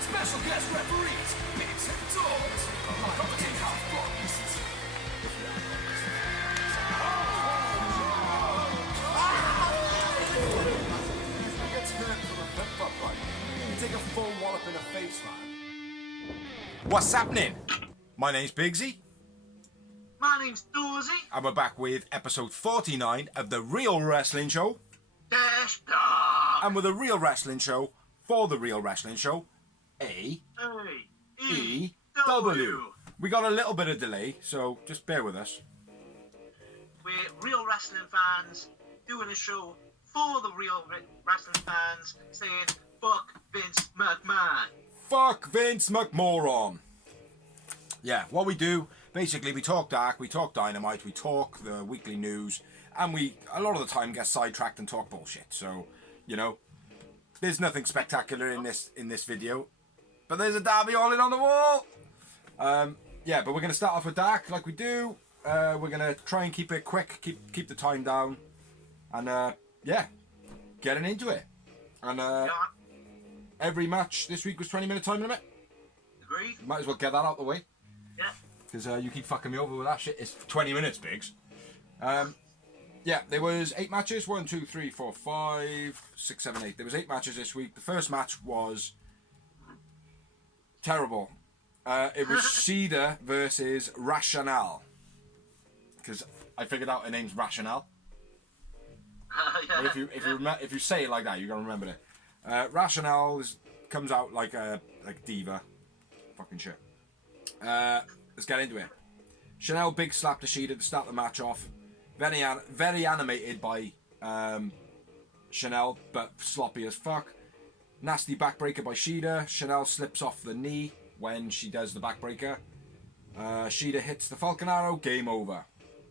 Special guest referees, Biggs and Doors. Commenting half blocks. He gets hurt from a flip-flop right. You take a full wallop in the face, man. What's happening? My name's Biggsy. My name's Doorsy. And we're back with episode 49 of The Real Wrestling Show. Dash Dog. And with a real wrestling show, for the real wrestling show, AEW. We got a little bit of delay, so just bear with us. We're real wrestling fans doing a show for the real wrestling fans, saying fuck Vince McMahon. Fuck Vince McMoron. Yeah, what we do, basically we talk Dark, we talk Dynamite, we talk the weekly news, and we, a lot of the time, get sidetracked and talk bullshit. So, you know, there's nothing spectacular in this video. But there's a Derby all in on the wall. Yeah, but we're going to start off with Dark like we do. We're going to try and keep it quick, keep the time down. And, yeah, getting into it. And every match this week was 20-minute time limit. Agreed. Might as well get that out the way. Yeah. Because you keep fucking me over with that shit. It's 20 minutes, Biggs. Yeah, there was 8 matches. 1, 2, 3, 4, 5, 6, 7, 8. There was 8 matches this week. The first match was terrible. It was Shida versus Rationale. Because I figured out her name's Rationale. Yeah. If you say it like that, you're gonna remember it. Rationale comes out like a diva. Fucking shit. Let's get into it. Chanel big slap to Shida to start the match off. Very animated by Chanel, but sloppy as fuck. Nasty backbreaker by Shida. Chanel slips off the knee when she does the backbreaker. Shida hits the Falcon Arrow. Game over.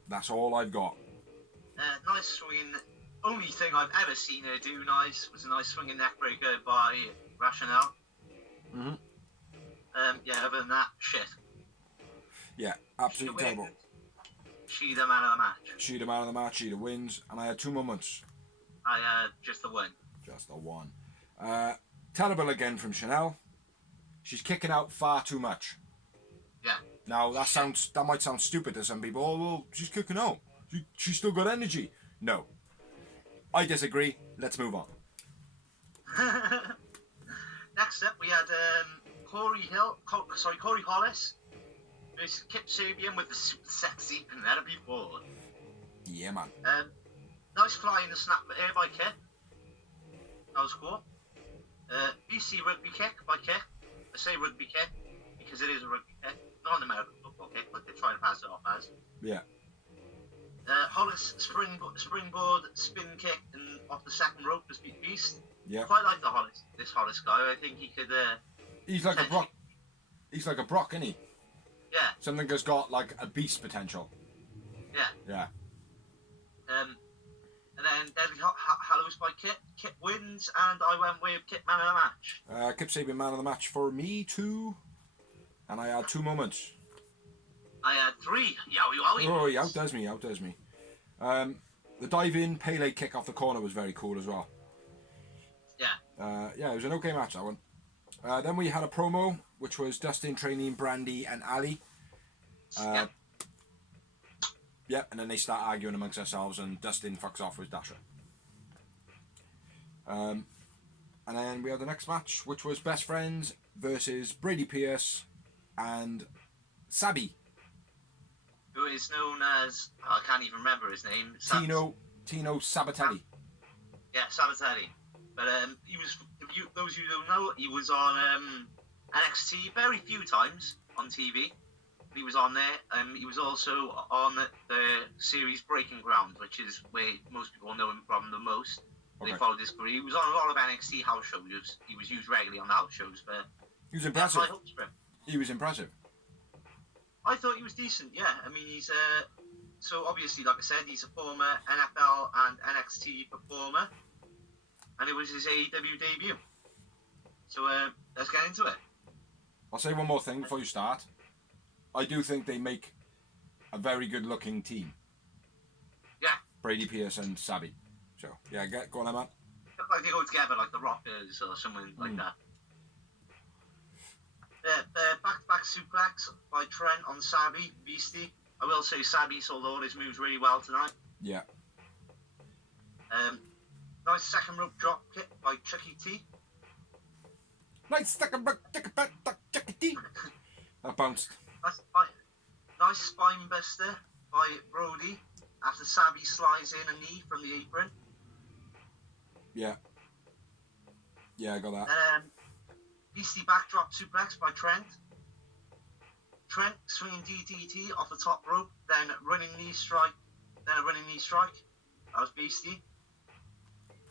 That's all I've got. Nice swinging. Only thing I've ever seen her do nice was a nice swinging neckbreaker by Rationale. Yeah, other than that, shit. Yeah, absolutely terrible. Shida man of the match. Shida man of the match. Shida wins. And I had 2 moments. I had just the one. Just the one. Terrible again from Chanel. She's kicking out far too much. Yeah. Now that might sound stupid to some people. Oh well, she's kicking out. She's still got energy. No. I disagree. Let's move on. Next up, we had Corey Hollis versus Kip Sabian with the super sexy Penelope Ford. Yeah, man. Nice flying and snap air by Kip. That was cool. BC rugby kick by Kip. I say rugby kick because it is a rugby kick, not an American football kick, like they're trying to pass it off as. Yeah. Hollis springboard spin kick and off the second rope to beat Beast. Yeah. Quite like this Hollis guy. I think he could. He's like a Brock. He's like a Brock, isn't he? Yeah. Something that's got like a Beast potential. Yeah. Yeah. And then Deadly Hallows by Kip. Kip wins, and I went with Kip man of the match. Kip Sabian man of the match for me too. And I had 2 moments. I had 3. Yowie wowie. Oh, he outdoes me. The dive-in Pele kick off the corner was very cool as well. Yeah. Yeah, it was an okay match, that one. Then we had a promo, which was Dustin training Brandy and Ali. Yeah, and then they start arguing amongst themselves, and Dustin fucks off with Dasher. And then we had the next match, which was Best Friends versus Brady Pierce and Sabi. Who is known as, I can't even remember his name. Tino Sabatelli. Yeah, Sabatelli. But he was, those who don't know, he was on NXT very few times on TV. He was on there. He was also on the series Breaking Ground, which is where most people know him from the most. Okay. They followed his career. He was on a lot of NXT house shows. He was used regularly on the house shows. But he was impressive. He was impressive. I thought he was decent, yeah. I mean, he's so obviously, like I said, he's a former NFL and NXT performer, and it was his AEW debut. So let's get into it. I'll say one more thing before you start. I do think they make a very good-looking team. Yeah. Brady Pierce and Sabi. So yeah, go on, then, man. Like they go together, like the Rockers or someone like that. Back-to-back suplex by Trent on Sabi, beastie. I will say Sabi sold all his moves really well tonight. Yeah. Nice second rope drop kick by Chucky T. Nice second rope Chucky T. That bounced. Nice spine buster by Brody after Sabi slides in a knee from the apron. Yeah. Yeah, I got that. Beastie backdrop suplex by Trent. Trent swinging DDT off the top rope, then a running knee strike. That was Beastie.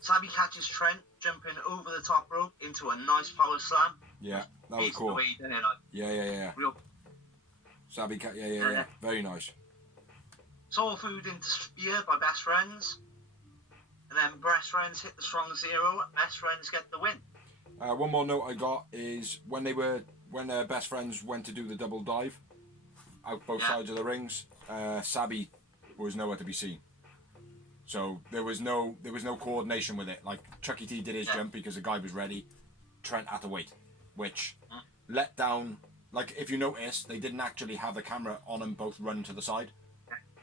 Sabi catches Trent, jumping over the top rope into a nice power slam. Yeah, that was cool. Yeah. Real. Sabi yeah. Very nice. Soul food into spear by Best Friends. And then Best Friends hit the strong zero. Best Friends get the win. One more note I got is when Best Friends went to do the double dive out both sides of the rings, Sabi was nowhere to be seen. So there was no coordination with it. Like Chucky T did his jump because the guy was ready. Trent had to wait, which let down. Like if you notice, they didn't actually have the camera on them both run to the side.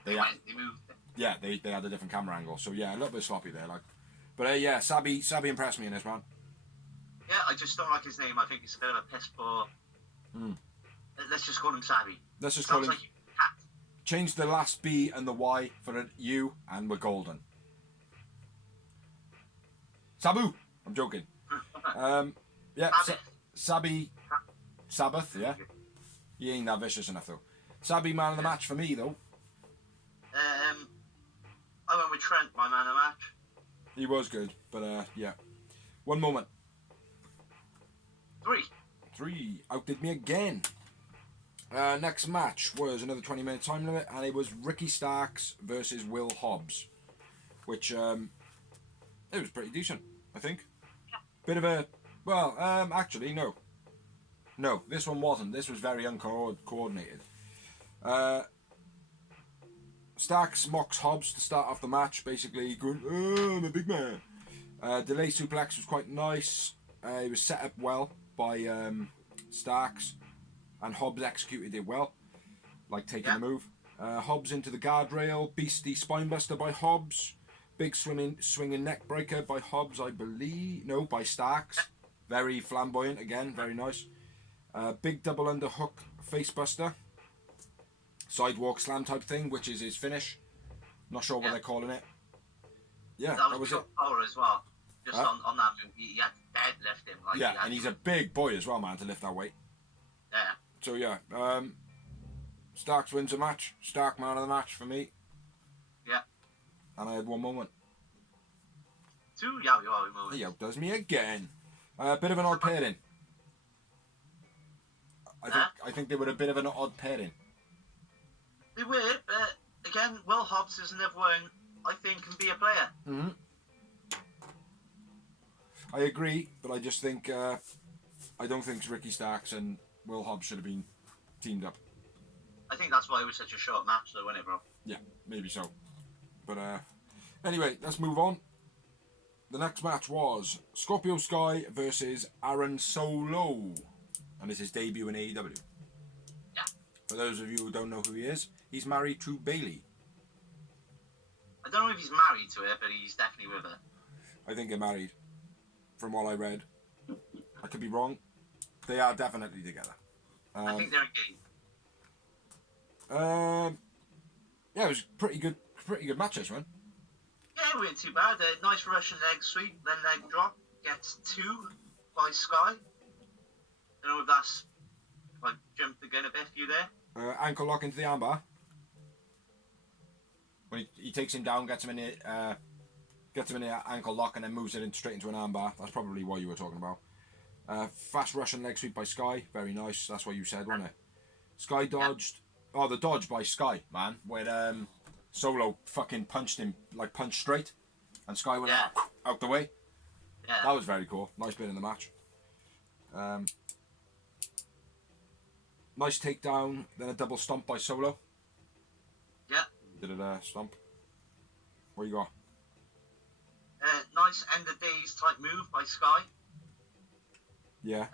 They moved. Yeah, they had a different camera angle. So yeah, a little bit sloppy there. Like, but yeah, Sabi impressed me in this, man. Yeah, I just don't like his name. I think it's a bit of a piss poor. Let's just call him Sabi. Let's just call him. Change the last B and the Y for a U, and we're golden. Sabu. I'm joking. Yeah, Sabi. Sabbath. Yeah. He ain't that vicious enough though. Sabi man of the match for me though. I went with Trent, my man of the match. He was good, but yeah. One moment. 3 outdid me again. Next match was another 20-minute time limit, and it was Ricky Starks versus Will Hobbs, which it was pretty decent, I think. Bit of a actually no, this one wasn't. This was very uncoordinated. Starks mocks Hobbs to start off the match, basically going, "Oh, I'm a big man." Delay suplex was quite nice. It was set up well by Starks, and Hobbs executed it well, like taking the move. Hobbs into the guardrail, beastie spinebuster by Hobbs, big swinging neck breaker by Hobbs, I believe. No, by Starks. Very flamboyant again, very nice. Big double underhook facebuster, sidewalk slam type thing, which is his finish. Not sure what they're calling it. Yeah, that was it. Power as well. Just on that move, he had to deadlift him. Like and he's a big boy as well, man, to lift that weight. Yeah. So yeah, Starks wins the match. Stark man of the match for me. Yeah. And I had one moment. 2 yowie moments. He outdoes me again. Bit of an odd pairing. I think they were a bit of an odd pairing. They were, but again, Will Hobbs is another one I think can be a player. Mm-hmm. I agree, but I just think I don't think Ricky Starks and Will Hobbs should have been teamed up. I think that's why it was such a short match, though, wasn't it, bro? Yeah, maybe so. But anyway, let's move on. The next match was Scorpio Sky versus Aaron Solo, and this is debut in AEW. Yeah. For those of you who don't know who he is, he's married to Bailey. I don't know if he's married to her, but he's definitely with her. I think they're married, from what I read. I could be wrong. They are definitely together. I think they're engaged. Yeah, it was pretty good match, this one. Yeah, it wasn't too bad. Nice Russian leg sweep, then leg drop. Gets 2 by Sky. Don't know if that's... If I jumped the gun a bit for you there. Ankle lock into the armbar. When he takes him down, gets him in the ankle lock, and then moves it straight into an armbar. That's probably what you were talking about. Fast Russian leg sweep by Sky. Very nice. That's what you said, wasn't it? Sky dodged. Yeah. Oh, the dodge by Sky, man. When Solo fucking punched him, like punched straight, and Sky went out the way. Yeah. That was very cool. Nice bit in the match. Nice takedown, then a double stomp by Solo. Yeah. Did a stomp. What you got? Nice end of days type move by Sky. Yeah.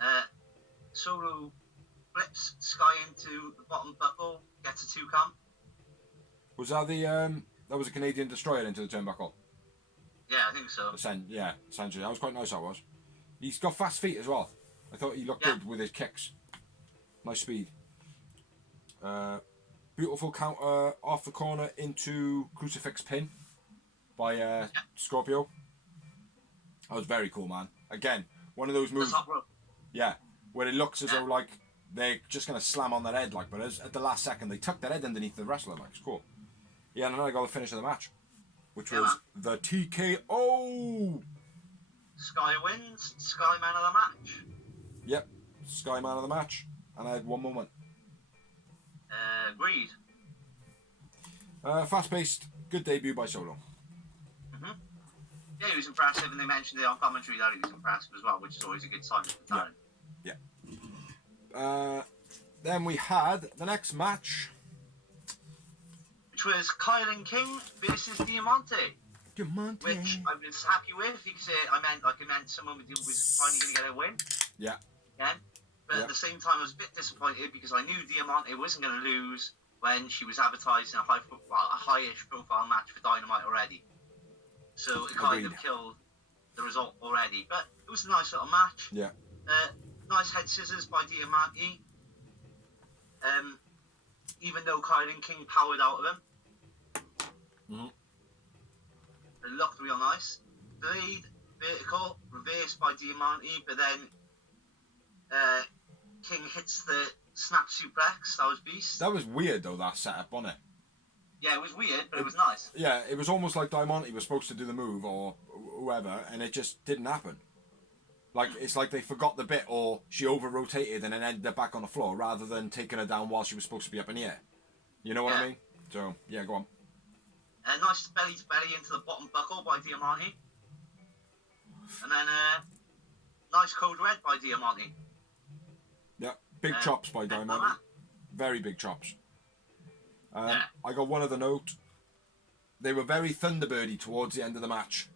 Solo flips Sky into the bottom buckle, gets a 2 count. Was that that was a Canadian destroyer into the turnbuckle? Yeah, I think so. Yeah, essentially. That was quite nice, that was. He's got fast feet as well. I thought he looked good with his kicks. Nice speed. Beautiful counter off the corner into crucifix pin by Scorpio. That was very cool, man. Again, one of those moves. Yeah, where it looks as though like they're just gonna slam on their head, like, but at the last second they tuck their head underneath the wrestler, like, it's cool. Yeah, and then I got the finish of the match, which was the TKO. Sky wins. Sky man of the match. Yep, Sky man of the match, and I had one moment. Agreed. Fast-paced, good debut by Solo. Yeah, he was impressive, and they mentioned it on commentary that he was impressive as well, which is always a good sign for the talent. Yeah. Then we had the next match, which was Kylan King versus Diamante. Which I was happy with because it meant someone was finally going to get a win. Yeah. Again. But at the same time, I was a bit disappointed because I knew Diamante wasn't going to lose when she was advertising a high-ish profile match for Dynamite already. So it kind of killed the result already. But it was a nice little match. Yeah. Nice head scissors by Diamante. Even though Kylan King powered out of him. It looked real nice. Delayed vertical, reversed by Diamante, but then King hits the snap suplex. That was beast. That was weird though, that setup, wasn't it? Yeah, it was weird, but it was nice. Yeah, it was almost like Diamante was supposed to do the move or whoever, and it just didn't happen. Like, it's like they forgot the bit, or she over-rotated and then ended up back on the floor, rather than taking her down while she was supposed to be up in the air. You know what I mean? So, yeah, go on. Nice belly-to-belly into the bottom buckle by Diamante. And then nice code red by Diamante. Yeah, big chops by Dynamite. Very big chops. I got one other note. They were very Thunderbirdy towards the end of the match.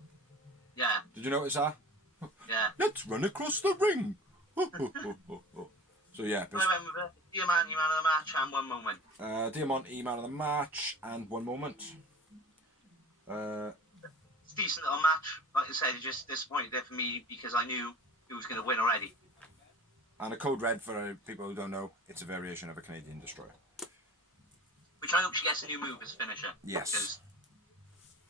Yeah. Did you notice that? Yeah. Let's run across the ring. So yeah. I went with Diamante man of the match and one moment. Diamante man of the match and one moment. It's a decent little match. Like I said, it just disappointed there for me because I knew who was going to win already. And a code red, for people who don't know, it's a variation of a Canadian destroyer. Which I hope she gets a new move as a finisher. Yes. Because,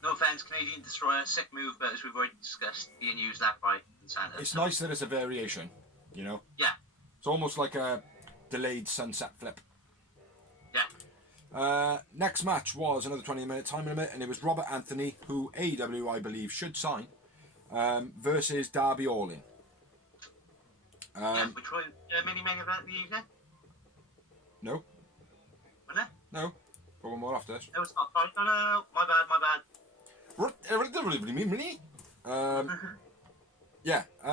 no offense, Canadian destroyer, sick move, but as we've already discussed, being used left, right, and centre. It's nice that it's a variation, you know? Yeah. It's almost like a delayed sunset flip. Yeah. Next match was another 20-minute time limit, and it was Robert Anthony, who AEW, I believe, should sign, versus Darby Allin. Which was mini-main event in the UK? No. Wasn't it? No. Got one more after this. No, it's not. Sorry. No. My bad.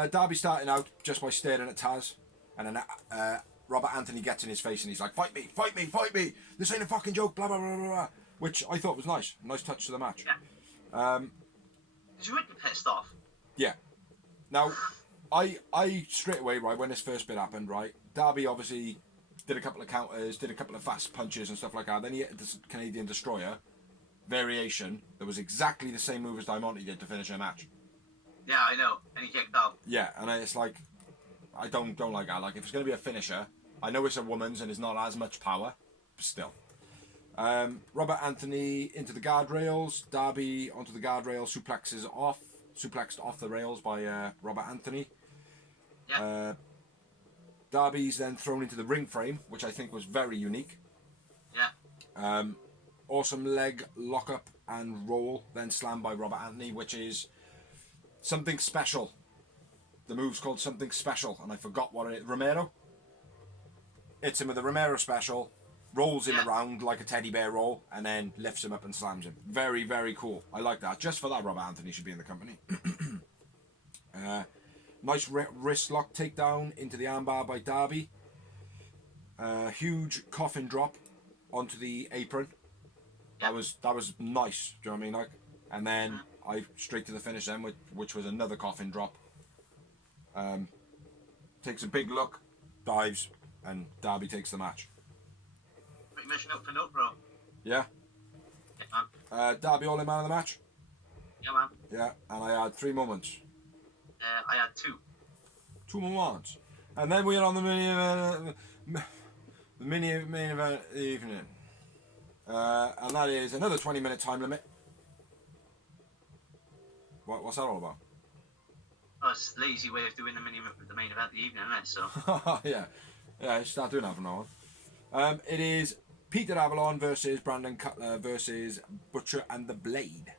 Darby starting out just by staring at Taz, and then Robert Anthony gets in his face and he's like, fight me, this ain't a fucking joke, blah blah blah blah blah, which I thought was nice touch to the match. Yeah. Did you really be pissed off? Yeah. Now, I straight away, right, when this first bit happened, right, Darby obviously did a couple of counters, did a couple of fast punches and stuff like that, then he hit the Canadian Destroyer variation that was exactly the same move as Diamante did to finish a match. Yeah, I know, and he kicked out. Yeah, and it's like, I don't like that. Like, if it's going to be a finisher, I know it's a woman's and it's not as much power, but still. Robert Anthony into the guardrails, Darby onto the guardrail, suplexed off the rails by Robert Anthony. Yeah. Darby's then thrown into the ring frame, which I think was very unique. Yeah. Awesome leg lockup and roll, then slammed by Robert Anthony, which is something special. The move's called something special, and I forgot what it is. Romero? Hits him with a Romero special, rolls him around like a teddy bear roll, and then lifts him up and slams him. Very, very cool. I like that. Just for that, Robert Anthony should be in the company. Nice wrist lock takedown into the armbar by Darby. Huge coffin drop onto the apron. That was nice. Do you know what I mean? Like, And then I straight to the finish then, which was another coffin drop. Takes a big look, dives, and Darby takes the match. Pretty much note for note, bro. Yeah? Yeah, man. Darby all in man of the match? Yeah, man. Yeah, and I had 3 moments. I had 2. 2 moments. And then we are on the main event of the evening. And that is another 20-minute time limit. What's that all about? Oh, it's a lazy way of doing the main event of the evening, isn't it? So. yeah, start doing that from now on. It is Peter Avalon versus Brandon Cutler versus Butcher and the Blade.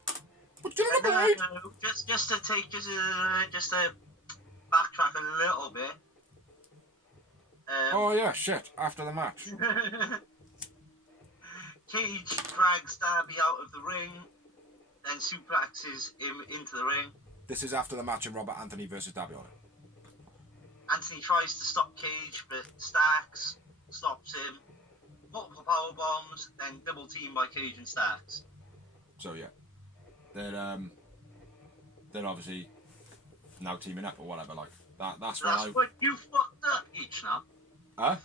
Butcher and the Blade. Just to backtrack a little bit. Oh yeah, shit. After the match. Cage drags Darby out of the ring, then suplexes him into the ring. This is after the match in Robert Anthony versus Darby Allin. Anthony tries to stop Cage, but Starks stops him. Multiple power bombs, then double team by Cage and Starks. So yeah, they're obviously now teaming up or whatever. Like that's when you fucked up each now. Huh?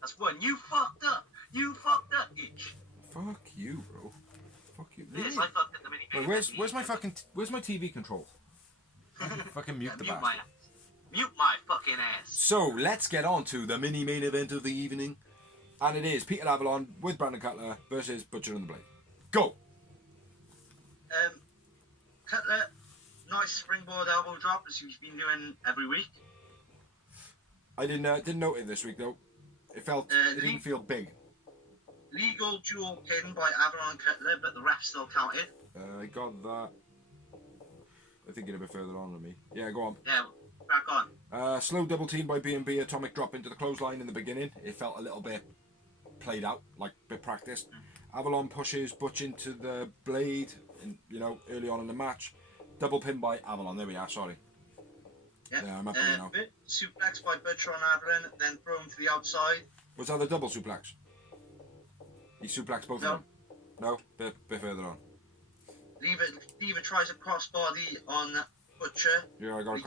That's when you fucked up. You fucked up each. Fuck you, bro. Fuck you. Yes, I fucked up the mini. Wait, where's my TV control? Fucking mute the bastard. Mute my fucking ass. So let's get on to the mini main event of the evening, and it is Peter Avalon with Brandon Cutler versus Butcher and the Blade. Go. Cutler, nice springboard elbow drop as he's been doing every week. I didn't note it this week though. It didn't feel big. Legal dual pin by Avalon and Cutler, but the ref still counted. I got that. I think it a bit further on than me. Yeah, go on. Yeah, back on. Slow double team by B&B, atomic drop into the clothesline in the beginning. It felt a little bit played out, like a bit practiced. Avalon pushes Butch into the Blade, early on in the match. Double pin by Avalon. There we are. Sorry. Yeah, I'm up there now. Suplex by Butcher on Avalon, then thrown to the outside. Was that the double suplex? He suplexed both of them. No, bit further on. Lever tries a crossbody on Butcher. Yeah, I got it.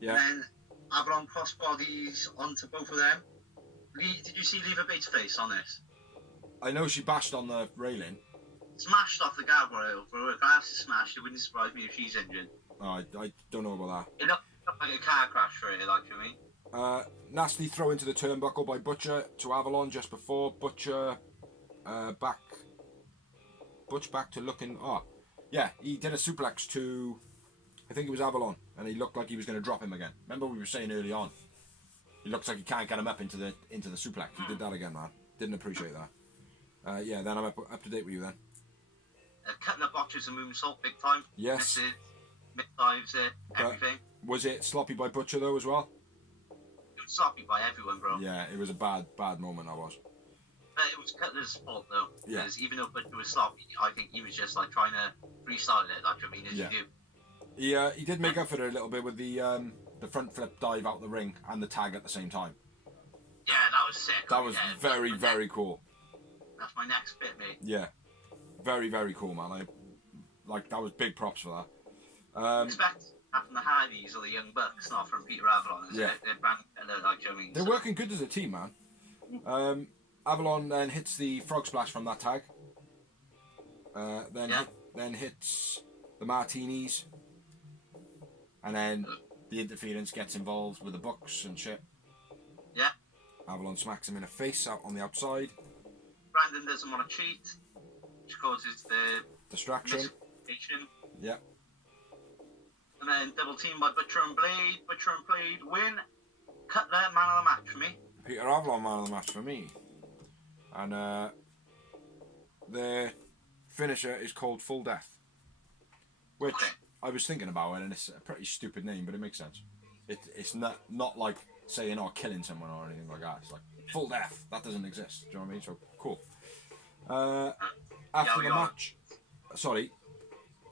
Yeah. And then Avalon crossbodies onto both of them. Did you see Lever Bates' face on this? I know she bashed on the railing. Smashed off the guardrail. For her glass is smashed. It wouldn't surprise me if she's injured. Oh, I don't know about that. It looked like a car crash for it, like for me. Nasty throw into the turnbuckle by Butcher to Avalon just before. Butch back to looking. Oh, yeah, he did a suplex to, I think it was Avalon, and he looked like he was going to drop him again. Remember we were saying early on, he looks like he can't get him up into the suplex. He did that again, man. Didn't appreciate that. Yeah, then I'm up to date with you then. Cutting the botches and moonsault big time. Yes. Misses, mid-dives it, everything. Was it sloppy by Butcher though as well? It was sloppy by everyone, bro. Yeah, it was a bad moment. I was. But it was Cutler's fault though. Yeah. Because even though Butcher was sloppy, I think he was just like trying to freestyle it, like I mean, as you do. He did make up for it a little bit with the front flip dive out the ring and the tag at the same time. Yeah, that was sick. That was very cool. That's my next bit, mate. Yeah, very cool, man. That was big props for that. Expect from the Hardys or the Young Bucks, not from Peter Avalon. Yeah. They're working good as a team, man. Avalon then hits the frog splash from that tag. Then hits the martinis, and then the interference gets involved with the Bucks and shit. Yeah. Avalon smacks him in the face out on the outside. Brandon doesn't want to cheat, which causes the distraction. Yeah. And then double team by Butcher and Blade. Butcher and Blade win. Cutler, man of the match for me. Peter Avalon, man of the match for me. And the finisher is called Full Death, which I was thinking about it, and it's a pretty stupid name, but it makes sense. It's not like saying or killing someone or anything like that. It's like Full Death. That doesn't exist. Do you know what I mean? So cool. After the match, sorry,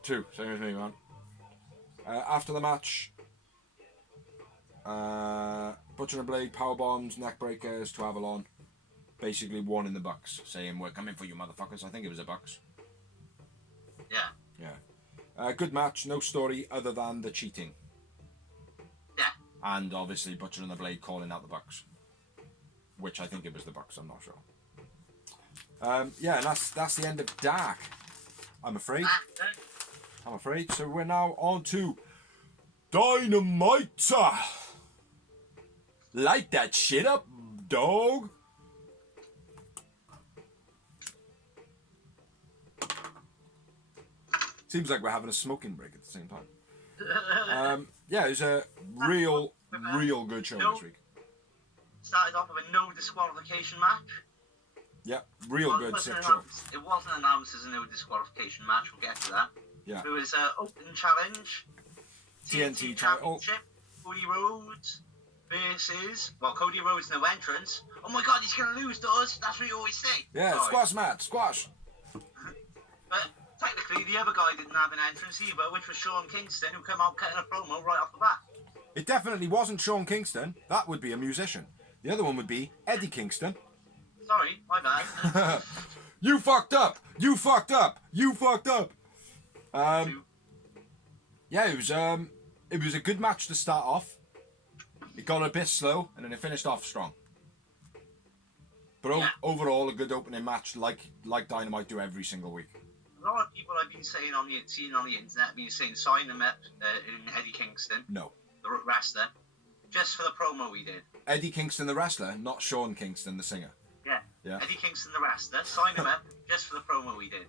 2, same as me, man. After the match, Butcher and Blade power bombs, neck breakers to Avalon. Basically warning the Bucks, saying we're coming for you, motherfuckers. I think it was the Bucks. Yeah. Good match, no story other than the cheating. Yeah. And obviously Butcher and the Blade calling out the Bucks. Which I think it was the Bucks, I'm not sure. Yeah, and that's the end of Dark. I'm afraid. So we're now on to Dynamite. Light that shit up, dog. Seems like we're having a smoking break at the same time. Yeah, it was a real good show this week. Started off with a no disqualification match. Yeah, real good sick show. It wasn't announced as a no disqualification match. We'll get to that. Yeah. It was an open challenge. TNT Championship. Cody Rhodes versus Cody Rhodes no entrance. Oh my God, he's gonna lose to us. That's what you always say. Yeah, sorry. squash match, squash. But technically, the other guy didn't have an entrance either, which was Sean Kingston, who came out cutting a promo right off the bat. It definitely wasn't Sean Kingston. That would be a musician. The other one would be Eddie Kingston. Sorry, my bad. You fucked up. You fucked up. You fucked up. Yeah, it was a good match to start off. It got a bit slow, and then it finished off strong. But overall, a good opening match, like Dynamite do every single week. A lot of people I've been saying on the internet, been saying sign them up in Eddie Kingston, No. the wrestler, just for the promo he did. Eddie Kingston, the wrestler, not Sean Kingston, the singer. Yeah. Eddie Kingston, the wrestler, sign him up just for the promo he did.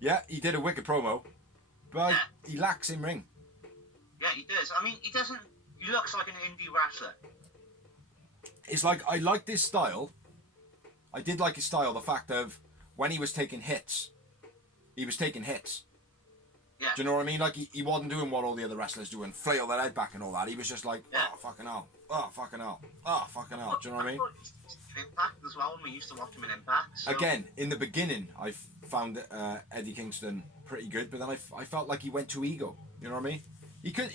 Yeah, he did a wicked promo, but he lacks in ring. Yeah, he does. I mean, he doesn't. He looks like an indie wrestler. It's like, I liked his style. I did like his style, the fact of when he was taking hits, he was taking hits. Yeah. Do you know what I mean? Like, he wasn't doing what all the other wrestlers do and flail their head back and all that. He was just like, oh, fucking hell. Oh, fucking hell. Oh, fucking hell. Do you know what I mean? Impact as well, when we used to watch him in Impact. So. Again, in the beginning, I found Eddie Kingston pretty good, but then I felt like he went too ego. You know what I mean? He could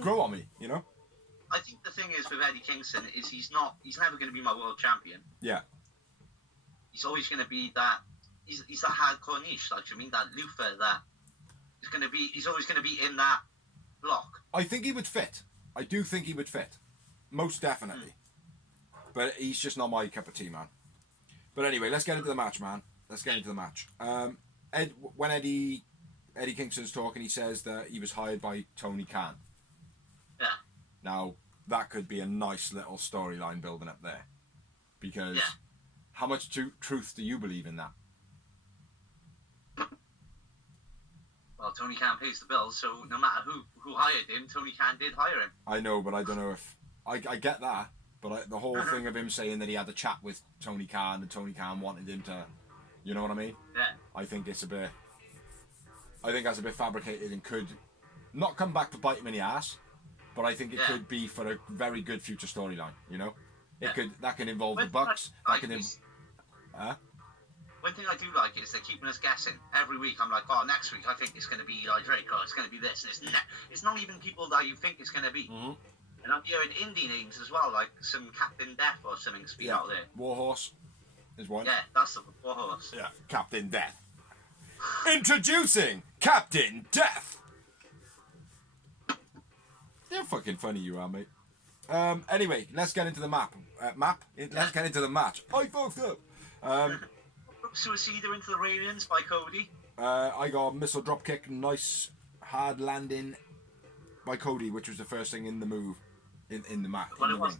grow on me, you know? I think the thing is with Eddie Kingston is he's never going to be my world champion. Yeah. He's always going to be that, he's that hardcore niche, like, I mean, that Luther, that he's always going to be in that block. I think he would fit. I do think he would fit. Most definitely. But he's just not my cup of tea, man. But anyway, let's get into the match, man. Let's get into the match. When Eddie Kingston's talking, he says that he was hired by Tony Khan. Yeah. Now, that could be a nice little storyline building up there. Because how much truth do you believe in that? Well, Tony Khan pays the bills, so no matter who hired him, Tony Khan did hire him. I know, but I don't know if... I get that, but the whole thing of him saying that he had a chat with Tony Khan and Tony Khan wanted him to... You know what I mean? Yeah. I think that's a bit fabricated and could not come back to bite him in the ass, but I think it could be for a very good future storyline, you know? That can involve the Bucks. One thing I do like is they're keeping us guessing. Every week I'm like, oh, next week I think it's going to be Eli Drake, or it's going to be this. And it's not even people that you think it's going to be. Mm-hmm. And I'm hearing indie names as well, like some Captain Death or something speak out there. Warhorse is one. Yeah, that's the Warhorse. Yeah, Captain Death. Introducing Captain Death. You're fucking funny, you are, mate. Anyway, let's get into the Let's get into the match. I fucked up. Suicida into the railings by Cody. I got a missile dropkick, nice hard landing by Cody, which was the first thing in the move, in the match. Well, it was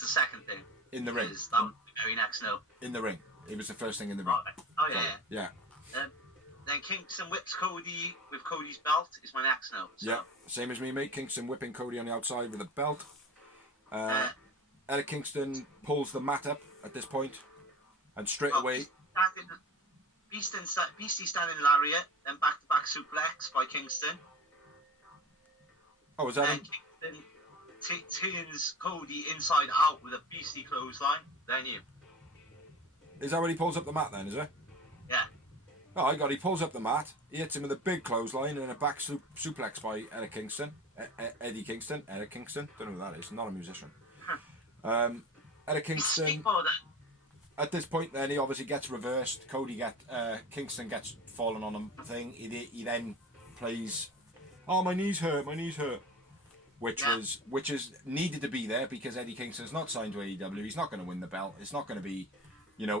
the second thing. In the ring. That was the very next note. In the ring. It was the first thing in the ring. Oh yeah. Yeah. Then Kingston whips Cody with Cody's belt is my next note. So. Yeah, same as me, mate. Kingston whipping Cody on the outside with a belt. Eric Kingston pulls the mat up at this point, and straight away... Beastie standing lariat, then back-to-back suplex by Kingston. Oh, was that him? Kingston turns Cody inside out with a Beastie clothesline. Then you. Is that when he pulls up the mat then, is it? Yeah. Oh, he pulls up the mat, he hits him with a big clothesline and a back suplex by Eric Kingston. Eddie Kingston. Eric Kingston. Don't know who that is. Not a musician. Eric Kingston. at this point, then he obviously gets reversed. Kingston gets fallen on a thing. He then plays, "Oh, my knees hurt, which is needed to be there because Eddie Kingston's not signed to AEW. He's not going to win the belt. It's not going to be,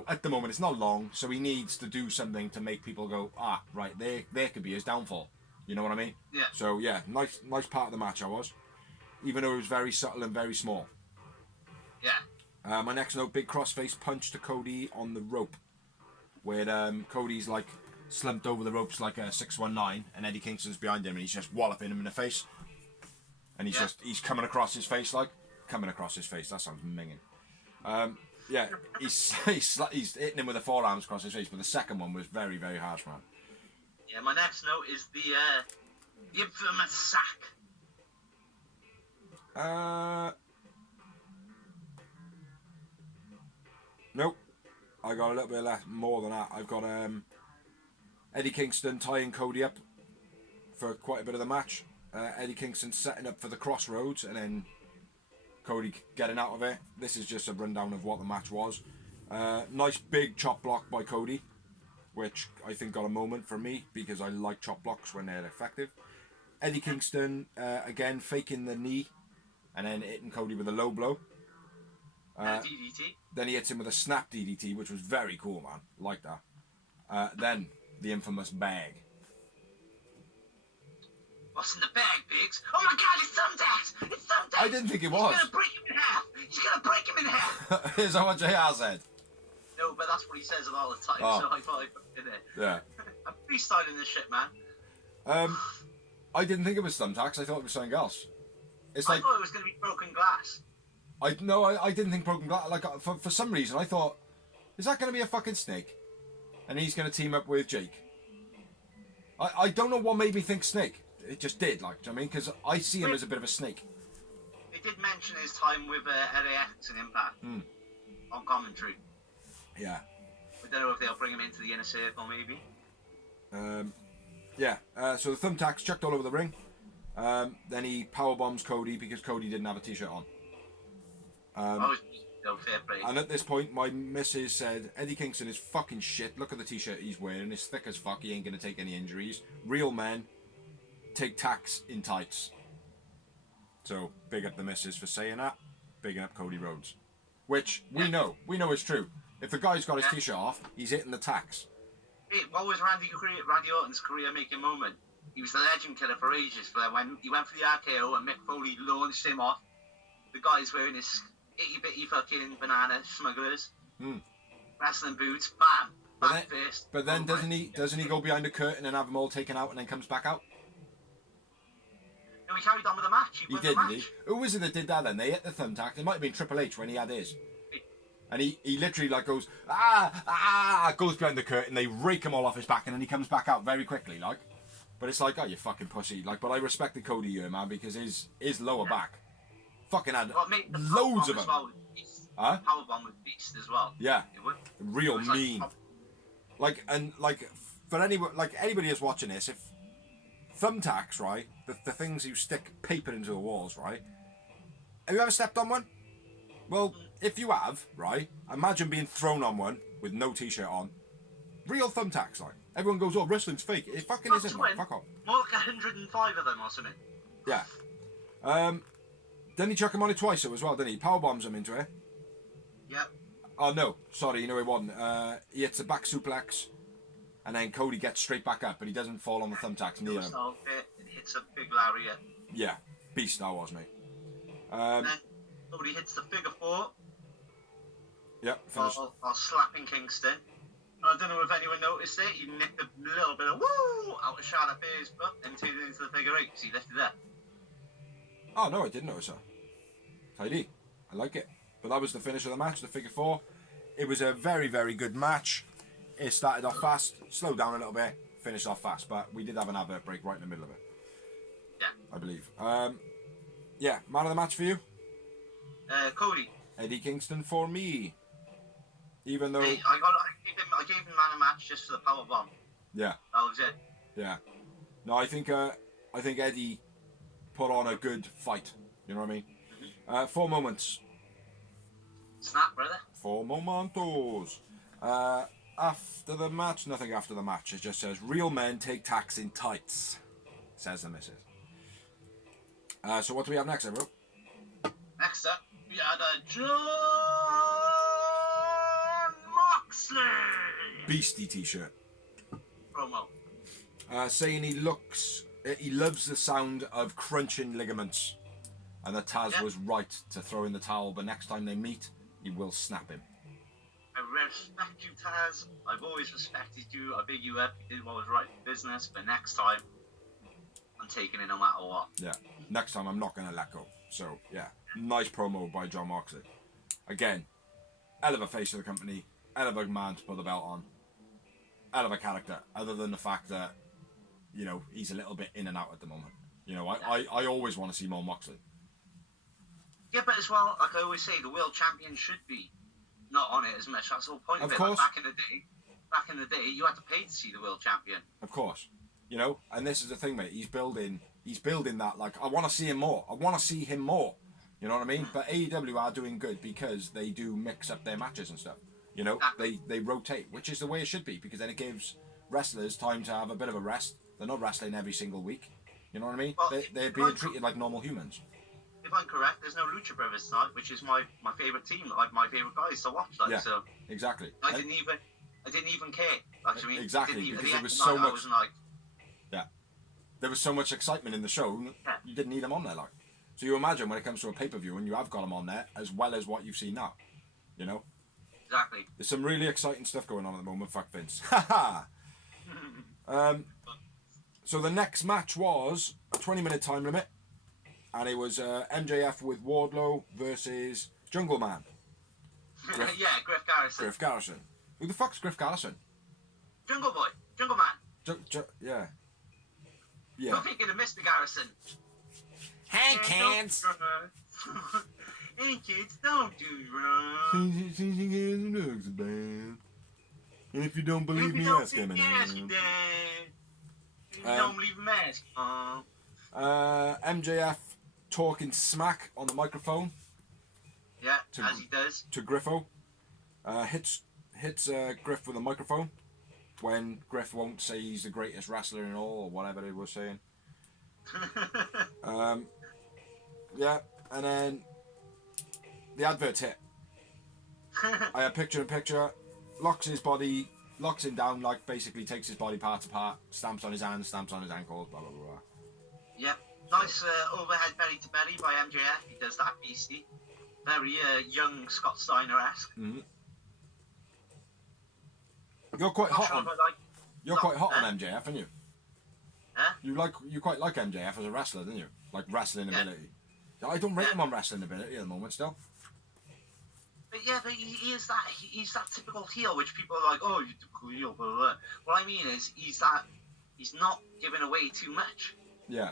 at the moment it's not long, so he needs to do something to make people go, right, there could be his downfall. You know what I mean? Yeah. So yeah, nice part of the match I was, even though it was very subtle and very small. Yeah. My next note: big crossface punch to Cody on the rope, where Cody's like slumped over the ropes like a 619, and Eddie Kingston's behind him, and he's just walloping him in the face, and he's coming across his face. That sounds minging. Yeah, he's hitting him with the forearms across his face, but the second one was very, very harsh, man. Yeah, my next note is the infamous sack. Nope. I got a little bit more than that. I've got Eddie Kingston tying Cody up for quite a bit of the match. Eddie Kingston setting up for the crossroads, and then Cody getting out of it. This is just a rundown of what the match was. Nice big chop block by Cody, which I think got a moment for me because I like chop blocks when they're effective. Eddie Kingston again faking the knee and then hitting Cody with a low blow. DDT. Then he hits him with a snap DDT, which was very cool, man. Like that. Then the infamous bag. What's in the bag, Biggs? Oh my God, it's thumbtacks! It's thumbtacks! I didn't think it was. He's gonna break him in half! Here's how much JR said. No, but that's what he says a lot of the time, so I thought I'd put it in there. Yeah. I'm freestyling this shit, man. I didn't think it was thumbtacks. I thought it was something else. I thought it was going to be broken glass. I didn't think broken glass. Like for some reason, I thought, is that going to be a fucking snake? And he's going to team up with Jake. I don't know what made me think snake. It just did, do you know what I mean? Because I see him as a bit of a snake. They did mention his time with LAX and Impact on commentary. Yeah. I don't know if they'll bring him into the inner circle, maybe. Yeah. So the thumbtacks chucked all over the ring. Then he powerbombs Cody because Cody didn't have a t-shirt on. Fair play. And at this point, my missus said, Eddie Kingston is fucking shit. Look at the t-shirt he's wearing. It's thick as fuck. He ain't going to take any injuries. Real men take tacks in tights. So, big up the missus for saying that. Bigging up Cody Rhodes. Which, we know is true. If the guy's got his t-shirt off, he's hitting the tacks. Hey, what was Randy Orton's career-making moment? He was the legend killer for ages. When he went for the RKO and Mick Foley launched him off, the guy's wearing his itty-bitty fucking banana smugglers. Wrestling boots, bam, first. But then doesn't he go behind the curtain and have them all taken out and then comes back out? No, he carried on with the match. He did, didn't he? Who was it that did that then? They hit the thumbtack. It might have been Triple H when he had his. And he literally goes, goes behind the curtain, they rake him all off his back, and then he comes back out very quickly, But it's oh, you fucking pussy. But I respected Cody here, man, because his lower back fucking had loads of them. Huh? Powerbomb with Beast as well. Yeah. Real mean. For anybody who's watching this, if thumbtacks, right, the things you stick paper into the walls, right, have you ever stepped on one? Well, if you have, right, imagine being thrown on one with no t-shirt on. Real thumbtacks, everyone goes, oh, wrestling's fake. It fucking isn't, man. Fuck off. More like 105 of them or something. Yeah. Didn't he chuck him on it twice as well, didn't he? Powerbombs him into it. Yep. Oh, no. Sorry, it wasn't. He hits a back suplex, and then Cody gets straight back up, but he doesn't fall on the thumbtacks near him. It hits a big lariat. Yeah. Beast that was, mate. And then Cody hits the figure four. Yep, finished. While slapping Kingston. I don't know if anyone noticed it. He nicked a little bit of woo out of Charlotte Flair's butt and turned it into the figure eight because he lifted it. Oh, no, I didn't notice that. Tidy. I like it. But that was the finish of the match, the figure four. It was a very, very good match. It started off fast, slowed down a little bit, finished off fast, but we did have an advert break right in the middle of it. Yeah. I believe. Yeah, man of the match for you? Cody. Eddie Kingston for me. Even though... Hey, I gave him man of the match just for the power bomb. Yeah. That was it. Yeah. No, I think Eddie put on a good fight. You know what I mean? 4 moments. Snap, brother. For momentos. After the match, nothing after the match. It just says, real men take tacks in tights, says the missus. So what do we have next, bro? Next up, we had a John Moxley Beastie t-shirt. promo. Saying he loves the sound of crunching ligaments. And that Taz was right to throw in the towel, but next time they meet, he will snap him. I respect you, Taz. I've always respected you. I big you up. You did what was right for business, but next time, I'm taking it no matter what. Yeah, next time I'm not going to let go. So, yeah, nice promo by John Moxley. Again, hell of a face of the company, hell of a man to put the belt on, hell of a character, other than the fact that, you know, he's a little bit in and out at the moment. You know, I always want to see more Moxley. Yeah, but as well, like I always say, the world champion should be not on it as much. That's the whole point of it. Course. Like back in the day, you had to pay to see the world champion. Of course. You know, and this is the thing, mate. He's building that, like, I want to see him more. I want to see him more. You know what I mean? But AEW are doing good because they do mix up their matches and stuff. You know, they rotate, which is the way it should be, because then it gives wrestlers time to have a bit of a rest. They're not wrestling every single week. You know what I mean? Well, they're being treated like normal humans. If I'm correct, there's no Lucha Brothers tonight, which is my favourite team, like my favourite guys to watch. Like, Yeah, so exactly. I didn't even care. Like, I mean, Exactly, because there was so much. I was like, Yeah, there was so much excitement in the show. Yeah. You didn't need them on there, like. So you imagine when it comes to a pay-per-view and you have got them on there, as well as what you've seen now. You know, exactly. there's some really exciting stuff going on at the moment. Fuck Vince. Ha ha. So the next match was a 20-minute time limit, and it was MJF with Wardlow versus Jungle Man. Griff Garrison. Griff Garrison. Who the fuck's Griff Garrison? Jungle Boy. Jungle Man. Yeah. You're thinking of Mr. Garrison. Hey, kids. Hey, kids, don't do wrong. And if you don't believe me, ask him. Don't leave a mask on. MJF talking smack on the microphone. Yeah, as he does. To Griffo. Hits Griff with a microphone when Griff won't say he's the greatest wrestler in all, or whatever they were saying. Yeah, and then the advert hit. I had picture, locks him down, like basically takes his body parts apart, stamps on his hands, stamps on his ankles, blah blah blah. Yep, nice overhead belly to belly by MJF. He does that beastie. Very young Scott Steiner-esque. Mm-hmm. You're quite hot on. You're quite hot on MJF, aren't you? Huh? You quite like MJF as a wrestler, don't you? Like wrestling ability. I don't rate him on wrestling ability at the moment still. But yeah, but he's that typical heel, which people are like, oh, you're typical heel, blah, blah, blah. What I mean is, he's not giving away too much. Yeah.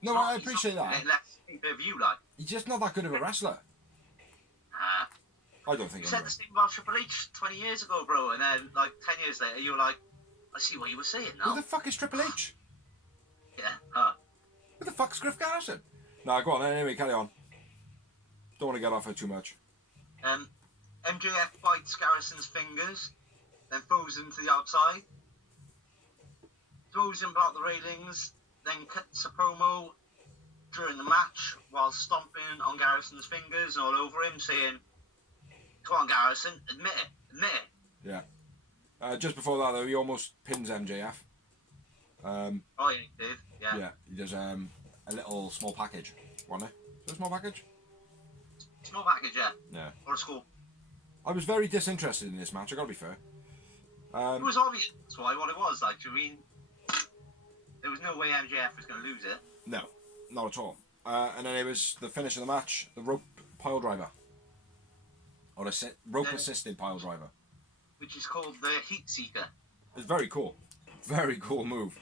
No, I appreciate that. Let's pay-per-view, like. He's just not that good of a wrestler. I don't think. You said the same about Triple H 20 years ago, bro, and then like 10 years later, you were like, I see what you were saying now. Who the fuck is Triple H? Yeah. Who the fuck's Griff Garrison? No, go on. Anyway, carry on. Don't want to get off it too much. MJF bites Garrison's fingers, then throws him to the outside, throws him about the railings, then cuts a promo during the match while stomping on Garrison's fingers and all over him, saying, "Come on, Garrison, admit it." Yeah. Just before that, though, he almost pins MJF. Oh, yeah, he did. Yeah. Yeah, he does a little small package, wasn't it? Is it a small package? Small package, yeah. Yeah. Or a school. I was very disinterested in this match, I gotta be fair. It was obvious that's why what it was. Like, I mean, there was no way MJF was going to lose it. No, not at all. And then it was the finish of the match, the rope pile driver. Or rope assisted pile driver. Which is called the Heat Seeker. It's very cool. Very cool move.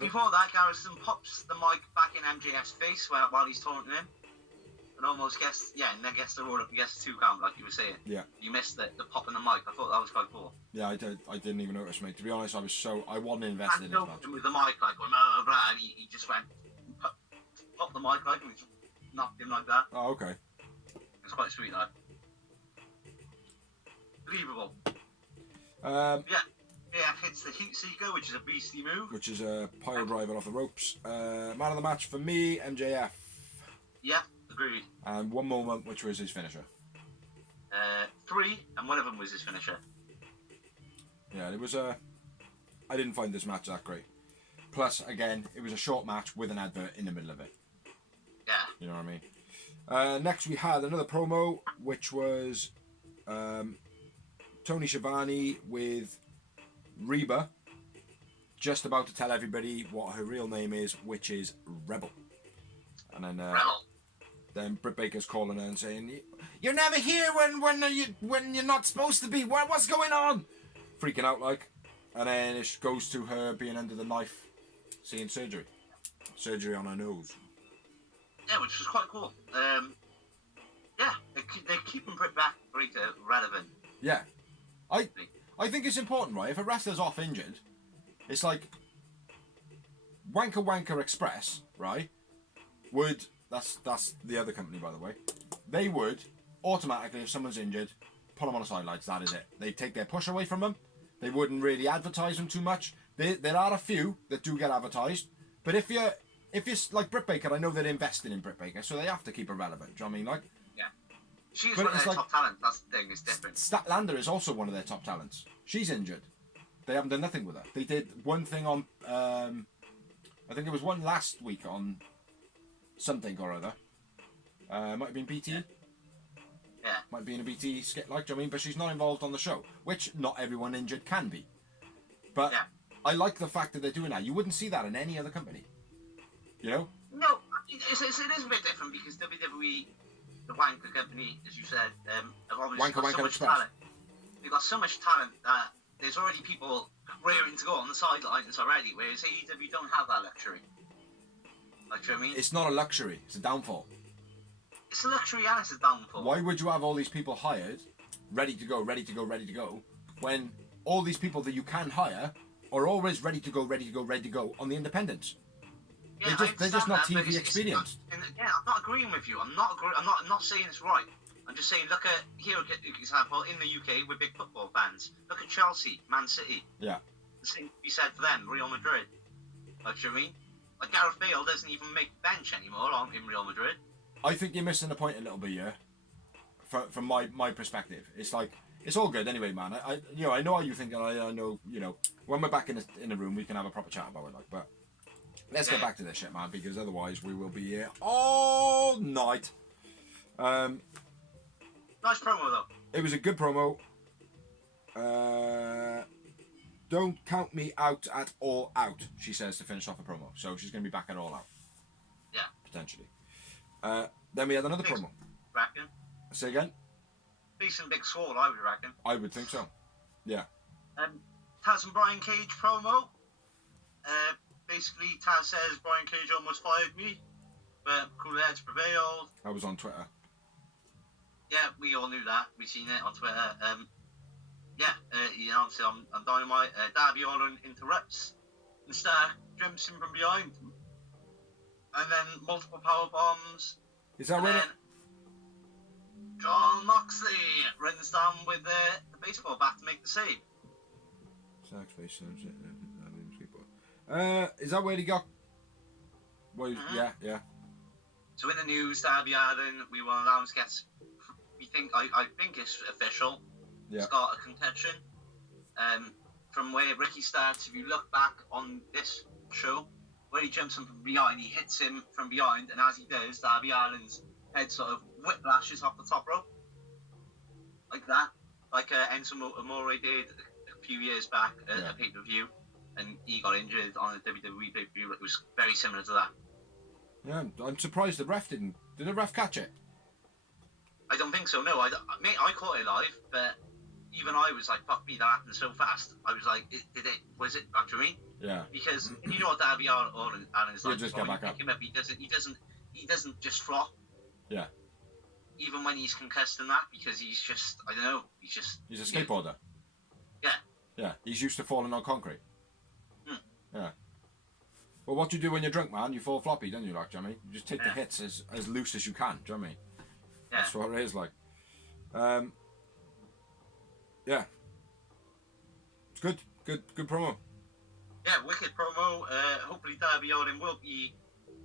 Before that, Garrison pops the mic back in MJF's face while he's taunting him. And almost gets the roll up and gets the 2 count, like you were saying. Yeah. You missed the pop in the mic. I thought that was quite cool. Yeah, I didn't even notice, mate. To be honest, I wasn't invested in this match. With the mic, like, blah, blah, blah, and he just went, popped the mic, like, and just knocked him like that. Oh, okay. It's quite sweet, like. Believable. Um, Yeah, hits the Heat Seeker, which is a beastly move. which is a pile driver off the ropes. Man of the match for me, MJF. Yeah, agreed. And one moment, which was his finisher. 3, and one of them was his finisher. Yeah, it was I didn't find this match that great. Plus, again, it was a short match with an advert in the middle of it. Yeah. You know what I mean? Next, we had another promo, which was Tony Schiavone with Reba, just about to tell everybody what her real name is, which is Rebel. And then Rebel. Then Britt Baker's calling her and saying, "You're never here when you're not supposed to be. What's going on?" Freaking out like. And then it goes to her being under the knife, seeing surgery on her nose. Yeah, which was quite cool. Yeah, they're keeping Britt back relevant. Yeah, I think it's important, right? If a wrestler's off injured, it's like Wanker Express, right? That's the other company, by the way. They would automatically, if someone's injured, put them on the sidelines. That is it. They take their push away from them. They wouldn't really advertise them too much. There are a few that do get advertised, but if you're like Britt Baker, I know they're investing in Britt Baker, so they have to keep her relevant. Do you know what I mean? Like, yeah, she's one of their top talents. That's the thing. It's different. Statlander is also one of their top talents. She's injured. They haven't done nothing with her. They did one thing on, I think it was one last week on something or other. Might have been BT. Yeah. Might be in a BT skit, like, do you know what I mean? But she's not involved on the show, which not everyone injured can be. But yeah. I like the fact that they're doing that. You wouldn't see that in any other company. You know? No, it is a bit different because WWE, the Wanker company, as you said, have obviously got so much talent. They've got so much talent that there's already people raring to go on the sidelines already, whereas AEW don't have that luxury. Like, do you know what I mean? It's not a luxury, it's a downfall. It's a luxury and it's a downfall. Why would you have all these people hired, ready to go, when all these people that you can hire are always ready to go on the independents? Yeah, they're just not TV experienced. Yeah, I'm not agreeing with you. I'm not saying it's right. I'm just saying, look at here, example in the UK with big football fans. Look at Chelsea, Man City. Yeah. The same can be said for them, Real Madrid. Like, do you know what I mean? Like Gareth Bale doesn't even make bench anymore in Real Madrid. I think you're missing the point a little bit, yeah. From my perspective, it's like it's all good anyway, man. I know how you think, and I know when we're back in the room, we can have a proper chat about it, like. But let's get back to this shit, man, because otherwise we will be here all night. Nice promo though. It was a good promo. Don't count me out at All Out, she says to finish off a promo. So she's going to be back at All Out. Yeah. Potentially. Then we had another promo. Reckon? Say again? Decent big sword, I would reckon. I would think so. Yeah. Taz and Brian Cage promo. Basically, Taz says Brian Cage almost fired me, but cooler heads prevailed. I was on Twitter. Yeah, we all knew that. We seen it on Twitter. He announced it on Dynamite. Darby Allin interrupts and Stark jumps in from behind. And then multiple power bombs. Is that right? John Moxley runs down with the baseball bat to make the save. Is that where he got? Well, yeah. So in the news, Darby Allin, we will announce I think it's official. Yeah. It's got a contention. From where Ricky starts, if you look back on this show, where he jumps him from behind, he hits him from behind, and as he does, Darby Allin's head sort of whiplashes off the top rope. Like that. Like Enzo Amore did a few years back at a pay-per-view, and he got injured on a WWE pay-per-view. It was very similar to that. Yeah, I'm surprised the ref didn't. Did the ref catch it? I don't think so, no. I caught it live, but even I was like, fuck me, that happened so fast. I was like, was it actually me? Yeah. Because you know what Darby Allin is like. Just get back up. He doesn't just flop. Yeah. Even when he's concussed and that, because he's just, I don't know, he's a skateboarder. Yeah. Yeah, he's used to falling on concrete. Yeah. Well, what you do when you're drunk, man, you fall floppy, don't you, like, do you know what I mean? You just take the hits as loose as you can, do you know what I mean? Yeah. That's what it is like. Yeah. It's good. Good promo. Yeah, wicked promo. Hopefully Darby Allin will be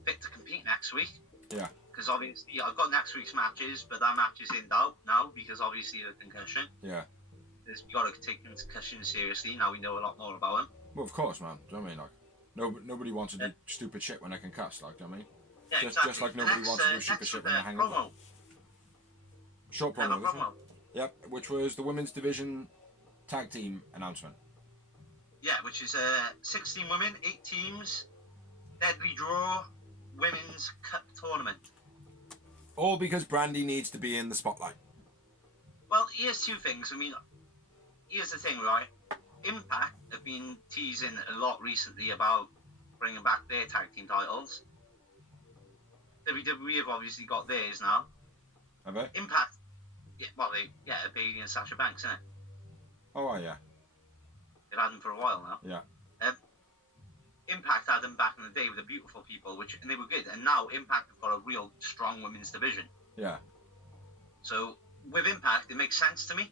fit to compete next week. Yeah. Because obviously I've got next week's matches, but that match is in doubt now because obviously of the concussion. Yeah. We got to take concussion seriously. Now we know a lot more about him. Well, of course, man. Do you know what I mean? Like, nobody wants to do stupid shit when they can cuss. Like, do you know what I mean? Yeah, Just like nobody wants to do stupid shit when they're hanging promo. Short promo, this one. Yep, which was the women's division tag team announcement. Yeah, which is 16 women, 8 teams, deadly draw, women's cup tournament. All because Brandy needs to be in the spotlight. Well, here's two things. I mean, here's the thing, right? Impact have been teasing a lot recently about bringing back their tag team titles. WWE have obviously got theirs now. Have they? Impact, Bailey and Sasha Banks, innit? Oh, yeah. They've had them for a while now. Yeah. Impact had them back in the day with the beautiful people, and they were good. And now Impact have got a real strong women's division. Yeah. So with Impact, it makes sense to me.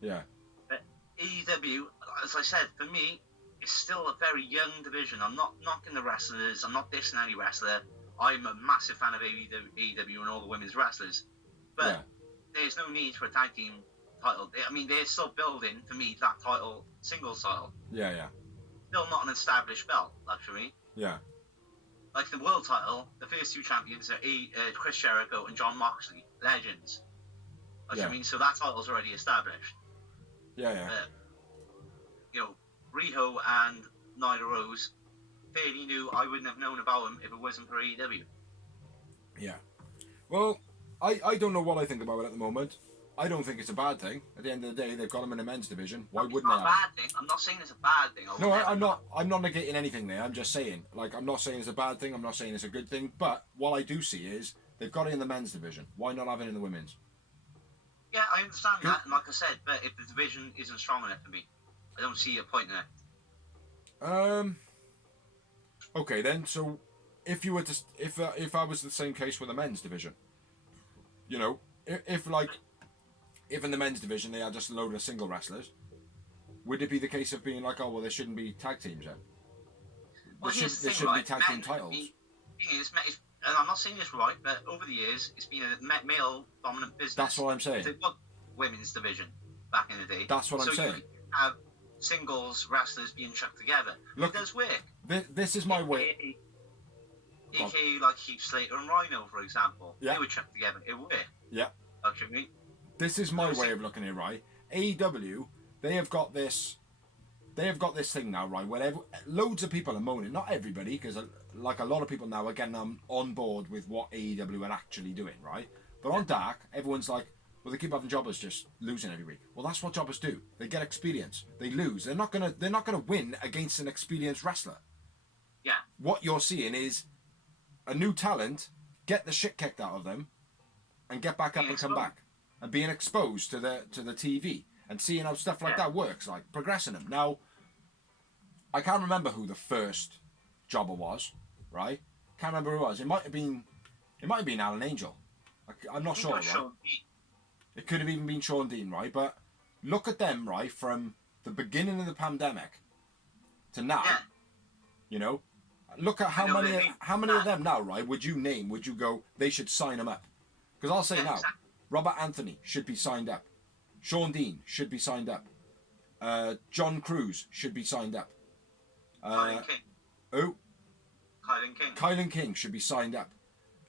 Yeah. But AEW, as I said, for me, it's still a very young division. I'm not knocking the wrestlers. I'm not dissing any wrestler. I'm a massive fan of AEW and all the women's wrestlers. But there's no need for a tag team title. I mean, they're still building, for me, that title, singles title. Yeah, yeah. Still not an established belt, actually. Yeah. Like the world title, the first two champions are Chris Jericho and John Moxley, legends. I mean, so that title's already established. Yeah, yeah. Riho and Nyla Rose, fairly new. I wouldn't have known about them if it wasn't for AEW. Yeah. Well, I don't know what I think about it at the moment. I don't think it's a bad thing. At the end of the day, they've got them in the men's division. Why wouldn't they? It's not a bad thing. I'm not saying it's a bad thing. No, I'm not. I'm not negating anything there. I'm just saying, like, I'm not saying it's a bad thing. I'm not saying it's a good thing. But what I do see is they've got it in the men's division. Why not have it in the women's? Yeah, I understand that. And like I said, but if the division isn't strong enough for me, I don't see a point in it. Okay then. So, if you were to, if I was the same case with the men's division, you know, if in the men's division they had just a load of single wrestlers, would it be the case of being like, oh well, there shouldn't be tag teams then? Well, there shouldn't be tag team titles. And I'm not saying this right, but over the years, it's been a male-dominant business. That's what I'm saying. They've got women's division back in the day. That's what I'm saying. So you have singles wrestlers being chucked together. Look, it does work. This is my way. AKA like Heath Slater and Rhino, for example. Yeah. They were chucked together. It worked. Yeah. Actually. This is my way of looking at it, right? AEW, they have got this thing now, right? Where loads of people are moaning. Not everybody, because like a lot of people now are getting on board with what AEW are actually doing, right? But on Dark, everyone's like, well, they keep having jobbers just losing every week. Well, that's what jobbers do. They get experience. They lose. They're not gonna win against an experienced wrestler. Yeah. What you're seeing is a new talent get the shit kicked out of them, and get back up and come back. And being exposed to the TV and seeing how stuff like that works, like progressing them. Now, I can't remember who the first jobber was, right? Can't remember who it was. It might have been Alan Angel. I'm not sure, right? It could have even been Sean Dean, right? But look at them, right, from the beginning of the pandemic to now. Yeah. You know, look at how many of them now, right? Would you go? They should sign them up, because I'll say now. Exactly. Robert Anthony should be signed up. Sean Dean should be signed up. John Cruz should be signed up. Kylan King. Who? Kylan King. Kylan King should be signed up.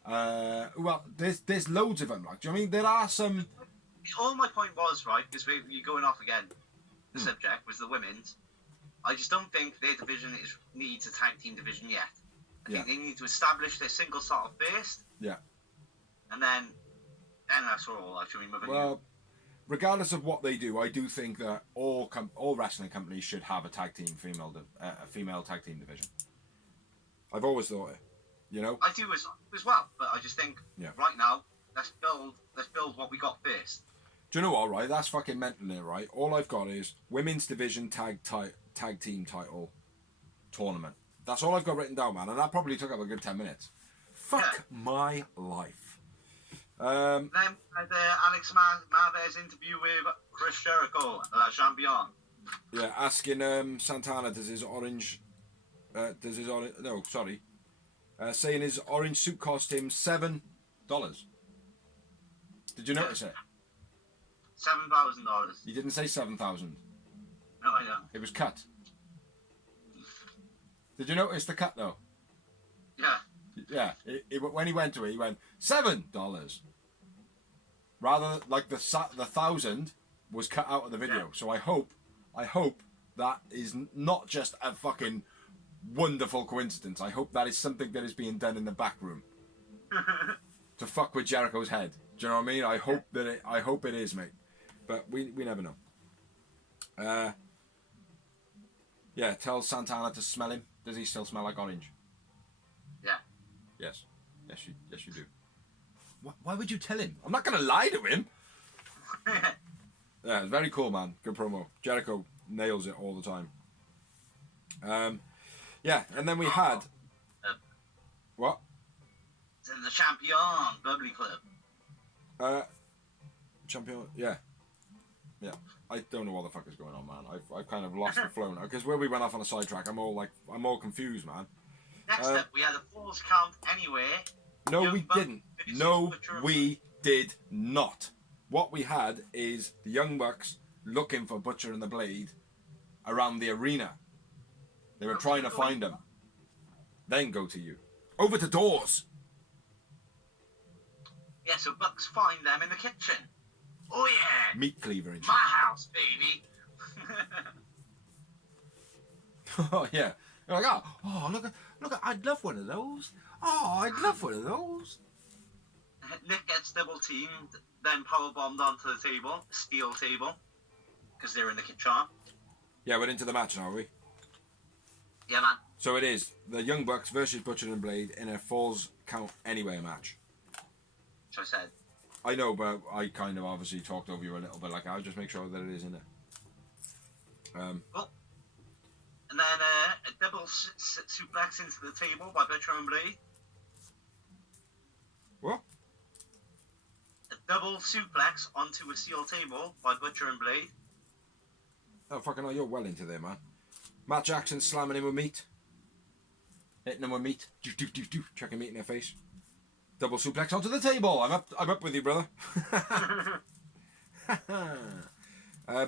Well, there's loads of them. Like, do you know what I mean? There are some. All my point was, right, because you're going off again. The subject was the women's. I just don't think their division needs a tag team division yet. I think they need to establish their single title first. Yeah. And then that's all actually moving. Well, regardless of what they do, I do think that all wrestling companies should have a tag team a female tag team division. I've always thought it, you know. I do as well, but I just think right now let's build what we got first. Do you know what? Right, that's fucking mental there, right? All I've got is women's division tag team title tournament. That's all I've got written down, man, and that probably took up a good 10 minutes. Fuck my life. Then the Alex Marvez interview with Chris Jericho, La Champion. Yeah, asking Santana, does his orange... No, sorry. Saying his orange suit cost him $7. Did you notice it? $7,000. He didn't say 7,000. No, I know. It was cut. Did you notice the cut though? Yeah. Yeah. When he went to it, he went $7. Rather like the 1,000 was cut out of the video. Yeah. So I hope that is not just a fucking wonderful coincidence. I hope that is something that is being done in the back room to fuck with Jericho's head. Do you know what I mean? I hope it is, mate. But we never know. Yeah, tell Santana to smell him. Does he still smell like orange? Yeah. Yes. Yes, you do. Why would you tell him? I'm not gonna lie to him. Yeah, it's very cool, man. Good promo. Jericho nails it all the time. Yeah, and then we had what? It's in the Champion Bubbly Club. Champion. Yeah. I don't know what the fuck is going on, man. I've kind of lost the flow now because where we went off on a sidetrack, I'm all confused, man. Next up, we had a Falls Count anywhere. No, we didn't. No, we did not. What we had is the Young Bucks looking for Butcher and the Blade around the arena. They were trying to find them. Then go to you. Over to doors. Yeah, so Bucks find them in the kitchen. Oh yeah. Meat cleaver and shit. My house, baby. Oh yeah. You're like, oh, look at, I'd love one of those. Oh, I'd love one of those. Nick gets double teamed, then power bombed onto the table, steel table, because they're in the kitchen. Yeah, we're into the match now, are we? Yeah, man. So it is the Young Bucks versus Butcher and Blade in a Falls Count Anywhere match. Which I said. I know, but I kind of obviously talked over you a little bit. Like, I'll just make sure that it is in there. Cool. And then a double suplex into the table by Butcher and Blade. What? A double suplex onto a steel table by Butcher and Blade. Oh, fucking hell, you're well into there, man. Matt Jackson slamming him with meat. Hitting him with meat. Chucking meat in their face. Double suplex onto the table. I'm up with you, brother.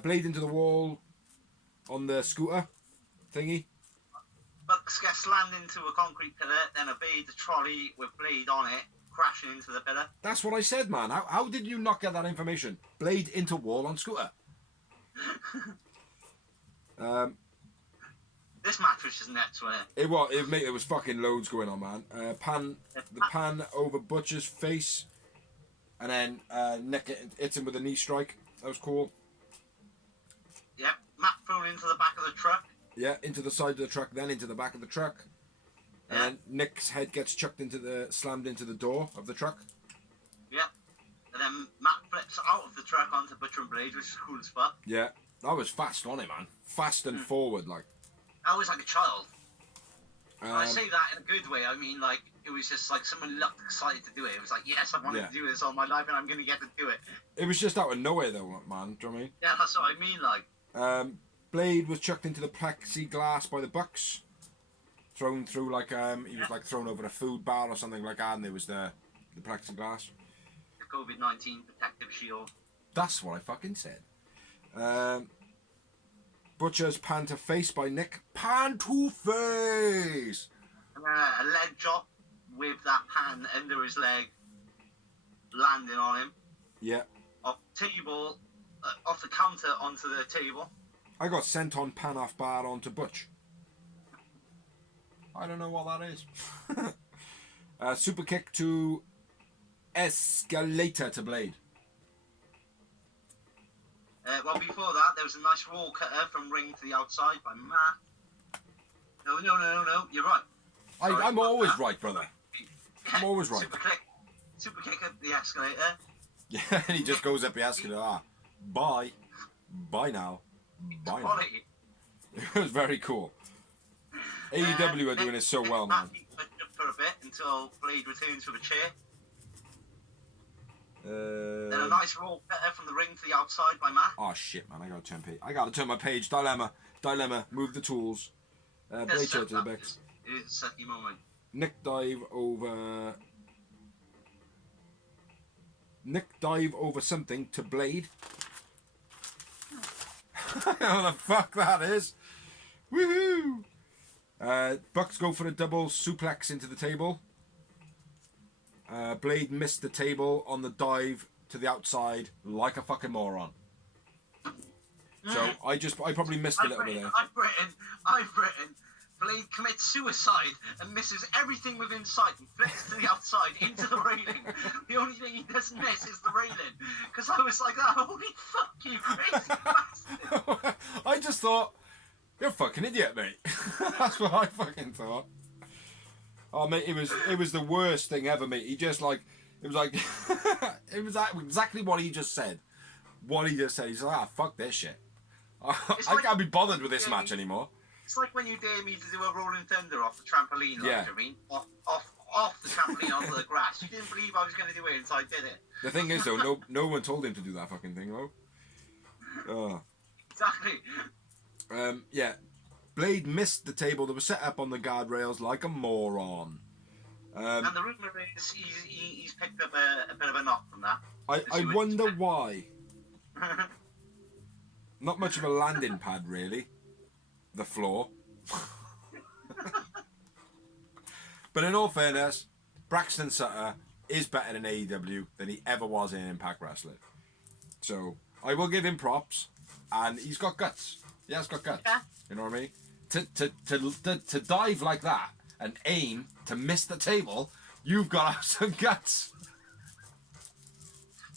Blade into the wall on the scooter thingy. Bucks get slammed into a concrete pillar, then evade the trolley with Blade on it, crashing into the pillar. That's what I said, man. How did you not get that information? Blade into wall on scooter. This match was just nuts, wasn't it? It was fucking loads going on, man. The pan over Butcher's face, and then Nick hits him with a knee strike. That was cool. Yep, Matt thrown into the back of the truck. Yeah, into the side of the truck, then into the back of the truck. And then Nick's head gets slammed into the door of the truck. Yep. And then Matt flips out of the truck onto Butcher and Blade, which is cool as fuck. Yeah, that was fast, wasn't it, man? Fast and forward, like. I was like a child. I say that in a good way. I mean, like, it was just like someone looked excited to do it. It was like, yes, I wanted to do this all my life and I'm going to get to do it. It was just out of nowhere, though, man. Do you know what I mean? Yeah, that's what I mean, like. Blade was chucked into the plexiglass by the Bucks. Thrown through, like, he was, like, thrown over a food bar or something like that, and there was the plexiglass. The COVID-19 protective shield. That's what I fucking said. Butcher's pan to face by Nick. Pan to face! And then a leg drop with that pan under his leg, landing on him. Yeah. Off the counter onto the table. I got sent on pan off bar onto Butch. I don't know what that is. Super kick to escalator to Blade. Well, before that, there was a nice roll cutter from ring to the outside by Matt. No, you're right. Sorry, I'm always right, brother. I'm always right. Super kick at the escalator. Yeah, and he just goes up the escalator. Bye. Bye now. Bye now. It was very cool. AEW are doing it so well, man. For a bit until Blade returns with a chair. Then a nice roll cutter from the ring to the outside by Matt. Oh shit, man! I gotta turn my page. Dilemma. Move the tools. Blade chair to the back. It's a sucky moment. Nick dive over something to Blade. What the fuck that is? Woohoo! Bucks go for a double suplex into the table. Blade missed the table on the dive to the outside like a fucking moron. So I probably missed a little bit there. I've written. Blade commits suicide and misses everything within sight and flips to the outside into the railing. The only thing he doesn't miss is the railing. Because I was like, oh, holy fuck you, crazy bastard. I just thought, you're a fucking idiot, mate. That's what I fucking thought. Oh, mate, it was the worst thing ever, mate. He just like, it was like, it was exactly what he just said. He's like, fuck this shit. I can't be bothered with this match anymore. It's like when you dare me to do a rolling thunder off the trampoline, like, I mean, off the trampoline onto the grass. You didn't believe I was going to do it, and so I did it. The thing is, though, no one told him to do that fucking thing, though. Oh. Exactly. Yeah. Blade missed the table that was set up on the guardrails like a moron. And the rumour is he's picked up a bit of a knock from that. I wonder why. Not much of a landing pad, really. The floor. But in all fairness, Braxton Sutter is better in AEW than he ever was in Impact Wrestling. So I will give him props, and he's got guts. He has got guts. Yeah. You know what I mean? To dive like that and aim to miss the table, you've got to have some guts.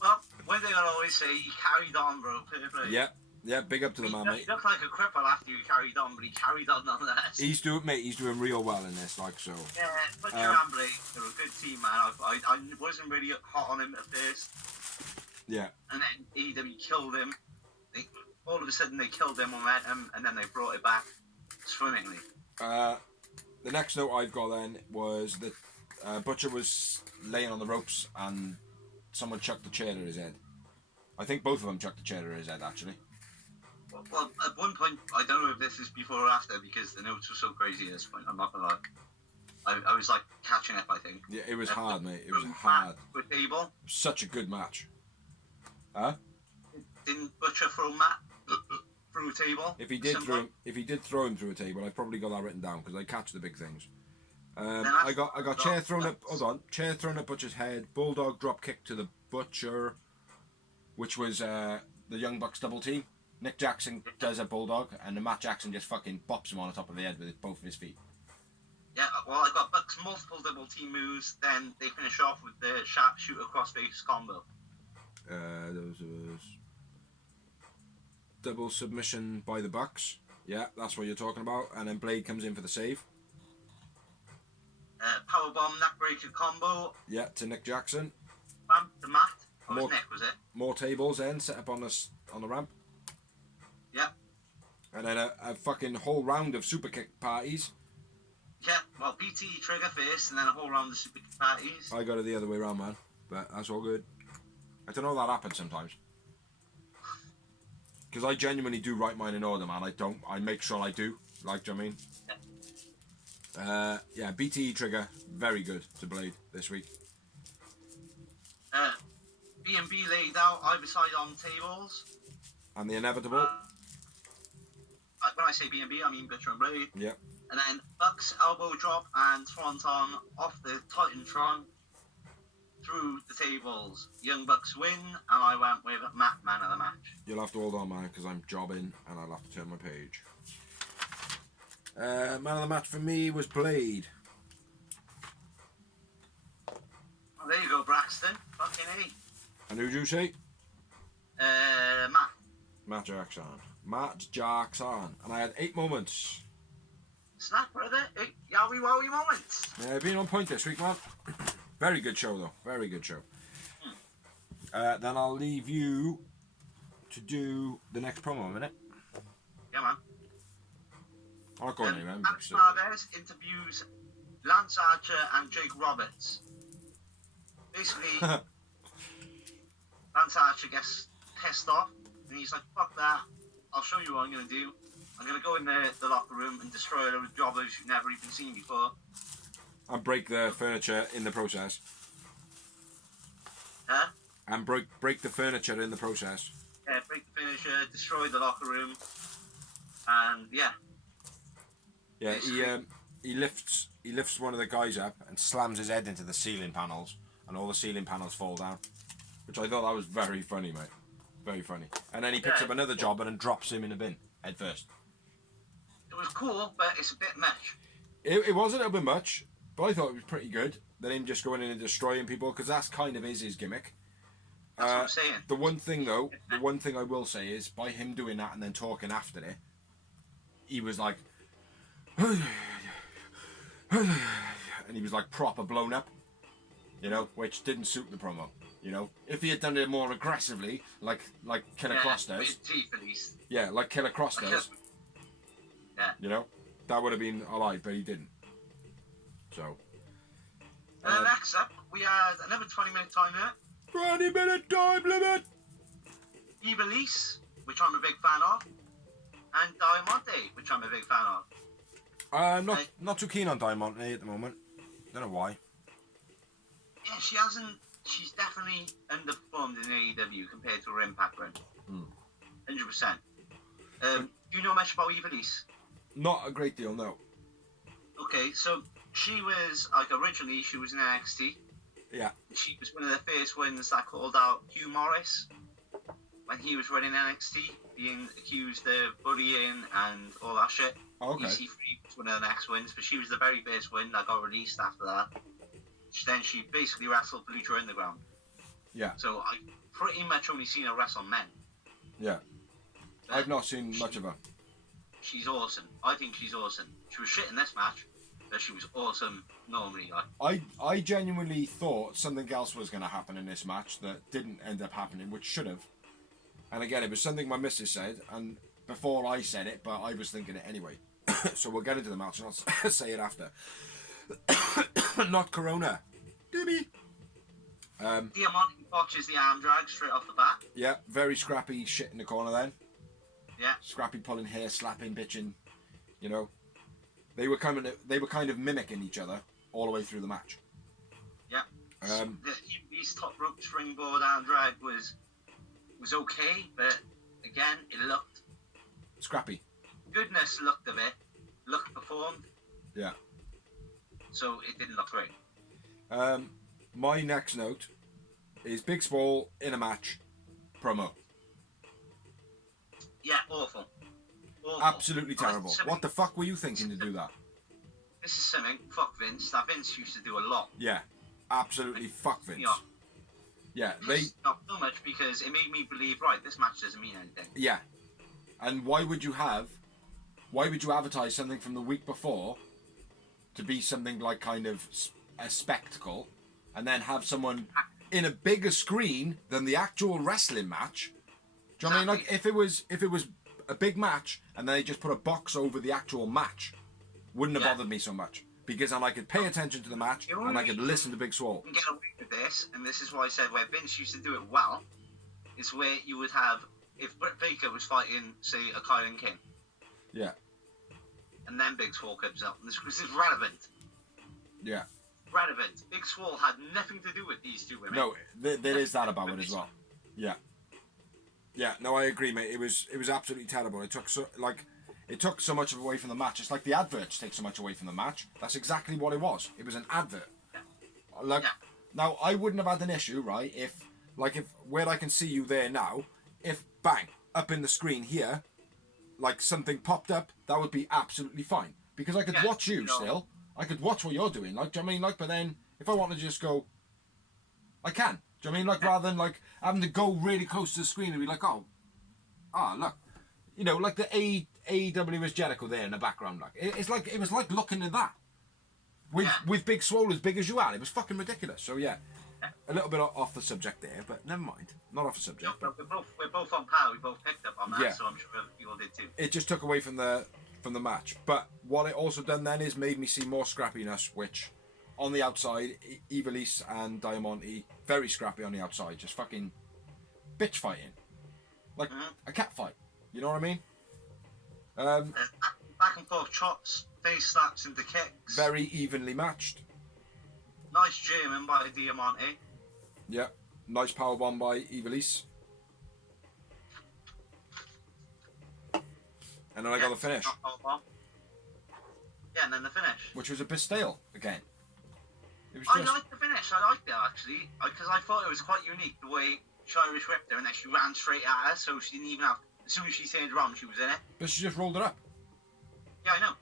Well, one thing I'll always say, he carried on, bro. Yeah, big up to the man, mate. He looked like a cripple after he carried on, but he carried on nonetheless. He's doing real well in this, like, so. Yeah, but and Blade, they're a good team, man. I wasn't really hot on him at first. Yeah. And then AEW killed him. All of a sudden they killed him momentum, and then they brought it back swimmingly. The next note I've got then was that Butcher was laying on the ropes and someone chucked a chair at his head. I think both of them chucked a chair at his head, actually. Well, at one point, I don't know if this is before or after, because the notes were so crazy at this point, I'm not gonna lie. I was like catching up, I think. Yeah, it was hard, mate. It was hard. With table. Such a good match. Huh? Didn't Butcher throw Matt through a table? If he did throw him through a table, I've probably got that written down because I catch the big things. I got chair thrown up. Hold on, chair thrown at Butcher's head. Bulldog drop kick to the Butcher, which was the Young Bucks double team. Nick Jackson does a Bulldog, and Matt Jackson just fucking bops him on the top of the head with both of his feet. Yeah, well, I got Bucks multiple double team moves. Then they finish off with the sharpshooter crossface combo. Those was double submission by the Bucks. Yeah, that's what you're talking about. And then Blade comes in for the save. Powerbomb neckbreaker combo. Yeah, to Nick Jackson. Ramp to Matt. Was it? More tables then set up on the ramp. Yeah. And then a fucking whole round of super kick parties. Yeah, well, PT trigger first, and then a whole round of super kick parties. I got it the other way around, man. But that's all good. I don't know that happens sometimes. Because I genuinely do write mine in order, man. I make sure I do. Like, do you know what I mean? Yeah, BTE trigger, very good to Blade this week. B&B laid out either side on tables. And the inevitable. When I say B&B, I mean Butcher and Blade. Yep. And then Bucks elbow drop and Swanton off the Titantron through the tables. Young Bucks win, and I went with Matt, man of the match. You'll have to hold on, man, because I'm jobbing and I'll have to turn my page. Man of the match for me was Blade. Well, there you go, Braxton. Fucking A. And who'd you say? Matt. Matt Jackson. Matt Jackson. And I had 8 moments. Snap, brother. 8 yowie wowie moments. Yeah, been on point this week, man. Very good show, though. Very good show. Then I'll leave you to do the next promo in a minute. Yeah, man. I'm not going anywhere. Alex Marvez interviews Lance Archer and Jake Roberts. Basically, Lance Archer gets pissed off, and he's like, fuck that, I'll show you what I'm going to do. I'm going to go in the locker room and destroy a load of jobbers you've never even seen before. And break the furniture in the process. Huh? And break the furniture in the process. Yeah, break the furniture, destroy the locker room, and yeah. Yeah, he lifts one of the guys up and slams his head into the ceiling panels, and all the ceiling panels fall down. Which I thought that was very funny, mate. Very funny. And then he picks up another jobber and drops him in a bin head first. It was cool, but it's a bit much. It was a little bit much, but I thought it was pretty good. Then him just going in and destroying people, because that's kind of his gimmick. That's what I'm saying. The one thing though, the one thing I will say is, by him doing that and then talking after it, he was like, and he was like proper blown up, you know, which didn't suit the promo. You know, if he had done it more aggressively, like Killer Cross does, with teeth at least. yeah, like Killer Cross does, yeah, you know, that would have been alright, but he didn't. So. Next up, we had another 20-minute time limit. 20-minute time limit. Ivelisse, which I'm a big fan of, and Diamante, which I'm a big fan of. Not too keen on Diamante at the moment. Don't know why. Yeah, she hasn't. She's definitely underperformed in AEW compared to her Impact run. 100%. Do you know much about Ivelisse? Not a great deal, no. Okay, so she was, like, originally she was in NXT. Yeah. She was one of the first ones that called out Hugh Morris when he was running NXT, being accused of bullying and all that shit. Okay. EC3 was one of the next ones, but she was the very first one that got released after that. Then she basically wrestled Lucha Underground. Yeah. So I pretty much only seen her wrestle men. Yeah. I've not seen much of her. She's awesome. I think she's awesome. She was shit in this match, but she was awesome normally. Like. I genuinely thought something else was going to happen in this match that didn't end up happening, which should have. And again, it was something my missus said, and before I said it, but I was thinking it anyway. So we'll get into the match and I'll say it after. Not Corona. Dibby. Diamante botches the arm drag straight off the bat. Yeah, very scrappy shit in the corner then. Yeah. Scrappy pulling hair, slapping, bitching. You know, they were kind of mimicking each other all the way through the match. Yeah. These top rope springboard arm drag was okay, but again, it looked scrappy. Goodness looked a bit. Looked performed. Yeah. So it didn't look great. My next note is Big Swole in a match promo. Yeah, awful. Absolutely terrible. What the fuck were you thinking to do that? This is something, fuck Vince, that Vince used to do a lot. Yeah, absolutely fuck Vince. Yeah, not so much because it made me believe, right, this match doesn't mean anything. Yeah. And why would you advertise something from the week before to be something like kind of a spectacle, and then have someone in a bigger screen than the actual wrestling match? Do you know what I mean? Like if it was a big match and they just put a box over the actual match, wouldn't have bothered me so much, because then I could pay attention to the match and I could listen to Big Swole. You can get away with this, and this is why I said where Vince used to do it well, is where you would have, if Britt Baker was fighting, say, a Kylan King. Yeah. And then Big Swole comes up, and this is relevant. Yeah. Relevant. Big Swole had nothing to do with these two women. No, there is that about it as well. Yeah. Yeah, no, I agree, mate. It was absolutely terrible. It took so much away from the match. It's like the adverts take so much away from the match. That's exactly what it was. It was an advert. Yeah. Now I wouldn't have had an issue, right? If where I can see you there now, if bang up in the screen here, like something popped up, that would be absolutely fine, because I could watch you still. I could watch what you're doing. Like, do you know what I mean? Like, but then if I want to just go, I can. Do you know what I mean? Like, rather than like having to go really close to the screen and be like, look, you know, like the AEW is Jericho there in the background. Like, it was like looking at that with Big Swole as big as you are. It was fucking ridiculous. So yeah, a little bit off the subject there, but never mind. Not off the subject. No, we're both on par. We both picked up on that, so I'm sure other people did too. It just took away from the match. But what it also done then is made me see more scrappiness, which on the outside, Ivelisse and Diamante, very scrappy on the outside, just fucking bitch fighting, like a cat fight. You know what I mean? Back and forth chops, face slaps into kicks. Very evenly matched. Nice German by Diamante. Yeah, nice powerbomb by Ivelisse. And then I got the finish. Yeah, and then the finish. Which was a bit stale again. It was I liked the finish. I liked it actually, because I thought it was quite unique the way she Irish whipped her and then she ran straight at her, so she didn't even have. As soon as she turned around, she was in it. But she just rolled it up. Yeah, I know.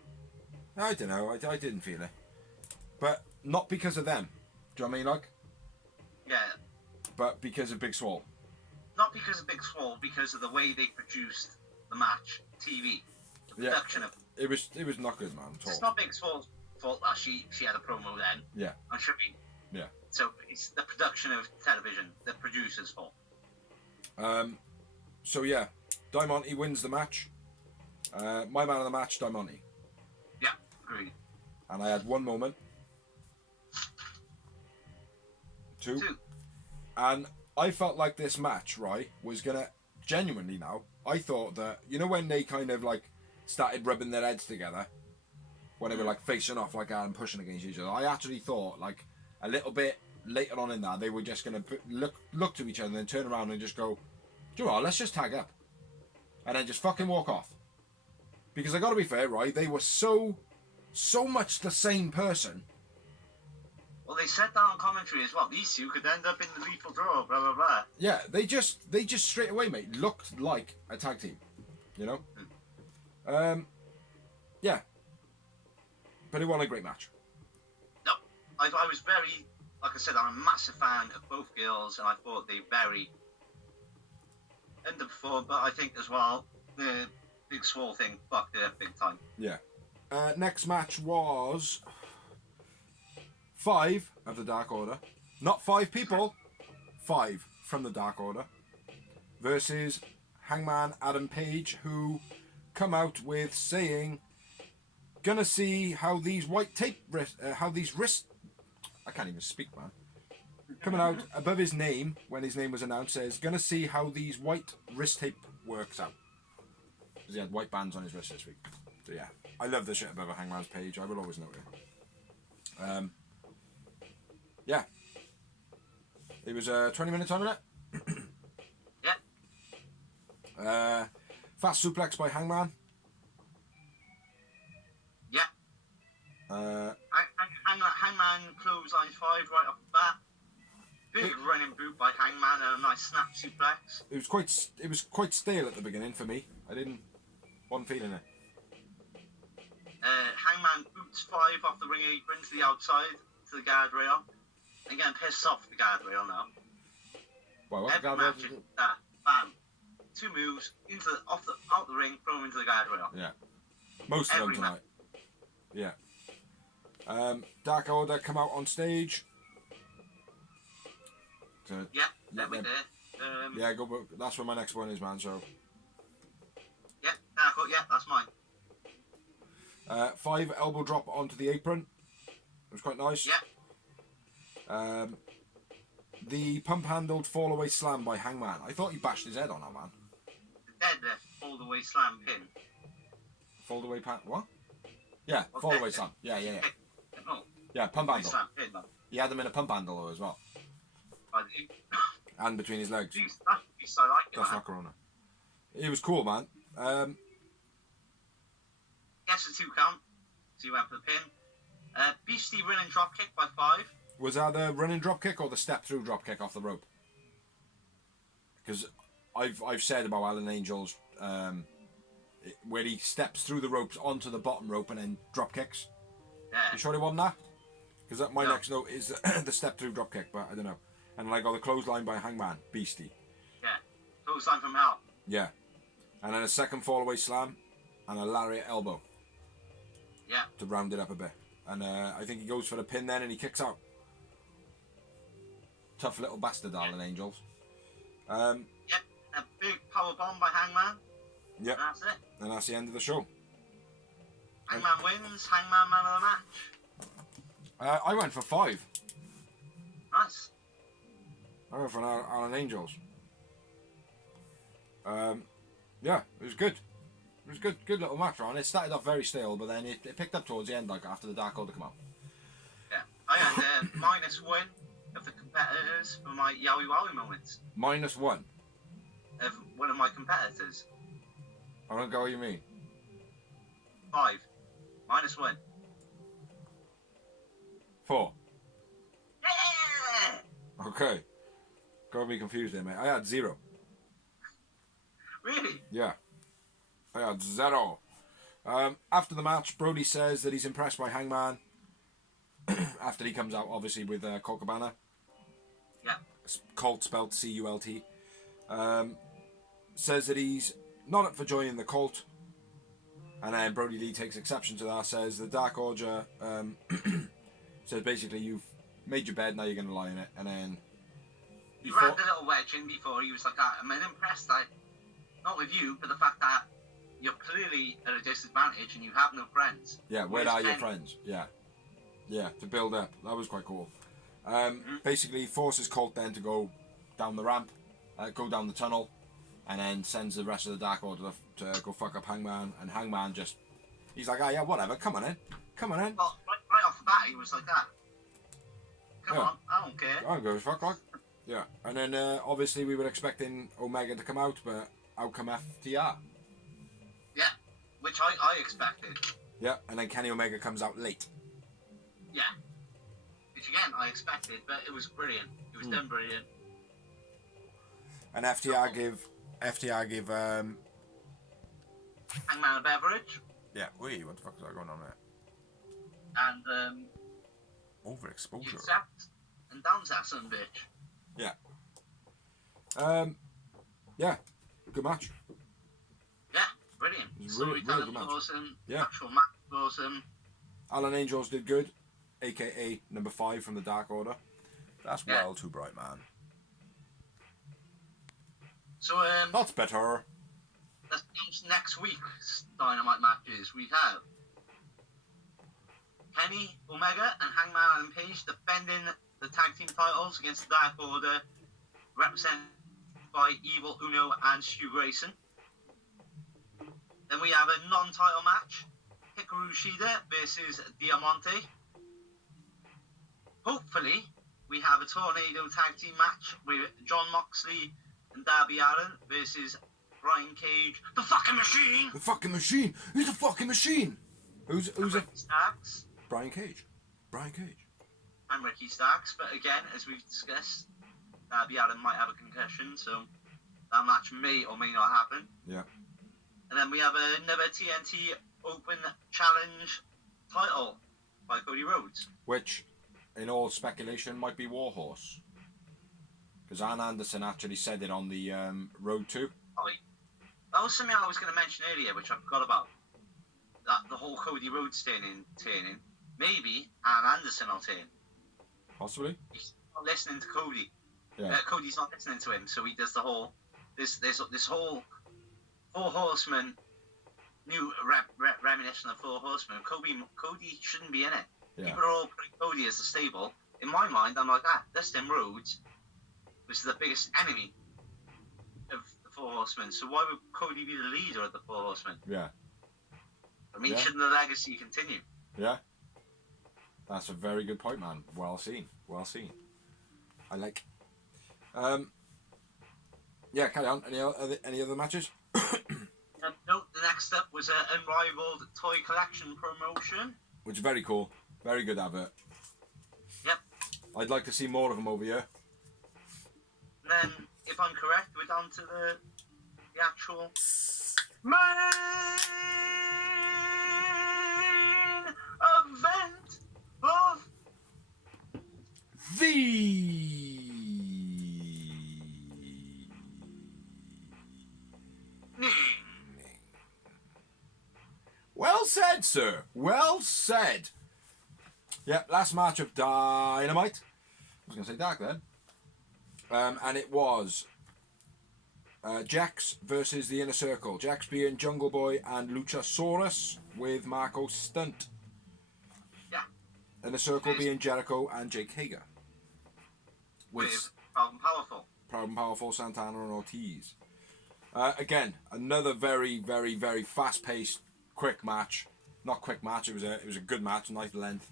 I don't know. I didn't feel it, but not because of them. Do you know what I mean, like? Yeah. But because of Big Swole. Not because of Big Swole, because of the way they produced the match, TV, the production of. It was not good, man. At all. It's not Big Swole's fault that she had a promo then. Yeah. And should be. Yeah. So it's the production of television, the producer's fault. So yeah, Diamante wins the match. My man of the match, Diamante. Yeah, agreed. And I had one moment. Two. And I felt like this match, right, was gonna genuinely now. I thought that, you know, when they kind of like started rubbing their heads together, when they were like facing off like that and pushing against each other, I actually thought like a little bit later on in that they were just gonna look to each other and then turn around and just go, do you know what, let's just tag up, and then just fucking walk off. Because I gotta be fair, right, they were so much the same person. Well, they said that on commentary as well. These two could end up in the lethal draw, blah blah blah. Yeah, they just straight away, mate, looked like a tag team, you know. Yeah, but it wasn't a great match. No, I was very, like I said, I'm a massive fan of both girls, and I thought they very underperformed. But I think as well the Big Swole thing fucked it up big time. Yeah. Next match was 5 of the Dark Order. Not 5 people. 5 from the Dark Order. Versus Hangman Adam Page, who come out with saying, gonna see how these white tape, how these wrists, I can't even speak, man. Coming out above his name, when his name was announced, says, gonna see how these white wrist tape works out. Because he had white bands on his wrist this week. So yeah, I love the shit above a Hangman's Page. I will always know it. Yeah. It was 20 minutes on it. Yeah. Fast suplex by Hangman. Yeah. Hangman clothesline 5 right off the bat. Big running boot by Hangman and a nice snap suplex. It was quite stale at the beginning for me. Wasn't feeling it. Hangman boots 5 off the ring apron to the outside, to the guardrail. And getting pissed off the guardrail now. Why, what's the Every guardrail? match is that. Bam. 2 moves, out the ring, throw him into the guardrail. Yeah. Most of them tonight. Yeah. Dark Order come out on stage. So, Yeah, we did. Yeah, go. That's where my next one is, man. So. Yeah, that's mine. 5 elbow drop onto the apron. It was quite nice. Yeah. The pump handled fall away slam by Hangman. I thought he bashed his head on that, man. The deadlift all the way slam pin. Fold away what? Yeah, fall away slam. Yeah. No. Yeah, pump handle. Slam pin, man. He had him in a pump handle as well. And between his legs. Jeez, that's I like it, That's man. not Corona. It was cool, man. Guess the 2 count. So you went for the pin. Beastie running drop kick by 5. Was that the running drop kick or the step through drop kick off the rope? Because I've said about Alan Angel's where he steps through the ropes onto the bottom rope and then drop kicks. Yeah. You sure it wasn't that? Because my next note is the step through drop kick, but I don't know. And then I got the clothesline by Hangman, Beastie. Yeah. Clothesline from hell. Yeah. And then a second fall away slam and a lariat elbow. Yeah. To round it up a bit. And I think he goes for the pin then and he kicks out. Tough little bastard, Alan Angels. Yep. A big power bomb by Hangman. Yep. And that's it. And that's the end of the show. Hangman wins. Hangman man of the match. I went for 5. Nice. I went for Alan Angels. Yeah, it was good. It was good little match, Ron. It started off very stale, but then it picked up towards the end, like after the Dark Order come out. Yeah, I had -1 of the competitors for my Yowie Wowie moments. -1 of one of my competitors. I don't get what you mean. 5. -1. 4. Yeah! Okay. Got me confused there, mate. I had 0. Really? Yeah. I had 0. After the match, Brody says that he's impressed by Hangman. After he comes out, obviously, with Colt Cabana. Yeah. Colt spelled Cult. Says that he's not up for joining the cult. And then Brody Lee takes exception to that. Says the Dark Order says basically you've made your bed, now you're going to lie in it. And then he rammed a little wedge in before. He was like, I'm impressed, not with you, but the fact that you're clearly at a disadvantage and you have no friends. Yeah, where are your friends? Yeah. Yeah, to build up. That was quite cool. Basically forces Colt then to go down the ramp, go down the tunnel, and then sends the rest of the Dark Order to go fuck up Hangman. And Hangman just, he's like, yeah, whatever, come on in. Well, right off the bat, he was like that. Come on, I don't care. I don't give a fuck, like. Yeah, and then obviously we were expecting Omega to come out, but out come FTR. Yeah, which I expected. Yeah, and then Kenny Omega comes out late. Yeah, which again I expected, but it was brilliant. It was done brilliant. And FTR give Hangman a beverage. Yeah, wait, what the fuck is that going on there? And Overexposure. Accept and dance that son bitch. Yeah. Yeah, good match. Yeah, brilliant. Storytelling was awesome. Yeah. Actual match was awesome. Alan Angels did good, aka number 5 from the Dark Order. That's well too bright, man. So that's better. Let's announce next week's Dynamite matches. We have Kenny Omega and Hangman Adam Page defending the tag team titles against the Dark Order, represented by Evil Uno and Stu Grayson. Then we have a non-title match, Hikaru Shida versus Diamante. Hopefully, we have a tornado tag team match with John Moxley and Darby Allin versus Brian Cage, the fucking machine. The fucking machine. Who's the fucking machine? Who's Ricky Starks. Brian Cage. And Ricky Starks, but again, as we've discussed, Darby Allin might have a concussion, so that match may or may not happen. Yeah. And then we have another TNT Open Challenge title by Cody Rhodes. Which, in all speculation, might be Warhorse. Because Arn Anderson actually said it on the Road to. Oh, that was something I was going to mention earlier, which I forgot about. That the whole Cody Rhodes turning. Maybe Arn Anderson will turn. Possibly. He's not listening to Cody. Yeah. Cody's not listening to him, so he does the whole this whole Four Horsemen, new reminiscent of Four Horsemen. Cody shouldn't be in it. Yeah. People are all putting Cody as the stable. In my mind, I'm like, Dustin Rhodes was the biggest enemy of the Four Horsemen. So why would Cody be the leader of the Four Horsemen? Yeah. I mean, shouldn't the legacy continue? Yeah. That's a very good point, man. Well seen. I like. Yeah, carry on. Any other matches? No, the next up was an Unrivaled Toy Collection promotion. Which is very cool. Very good advert. Yep. I'd like to see more of them over here. And then, if I'm correct, we're down to the actual main event of the Well said, sir. Well said. Yep, last match of Dynamite. I was going to say Dark then. And it was Jax versus the Inner Circle. Jax being Jungle Boy and Luchasaurus with Marco Stunt. Yeah. Inner Circle being Jericho and Jake Hager. With Proud and Powerful. Proud and Powerful, Santana and Ortiz. Again, another very, very, very fast-paced, quick match. Not quick match. It was a good match, nice length.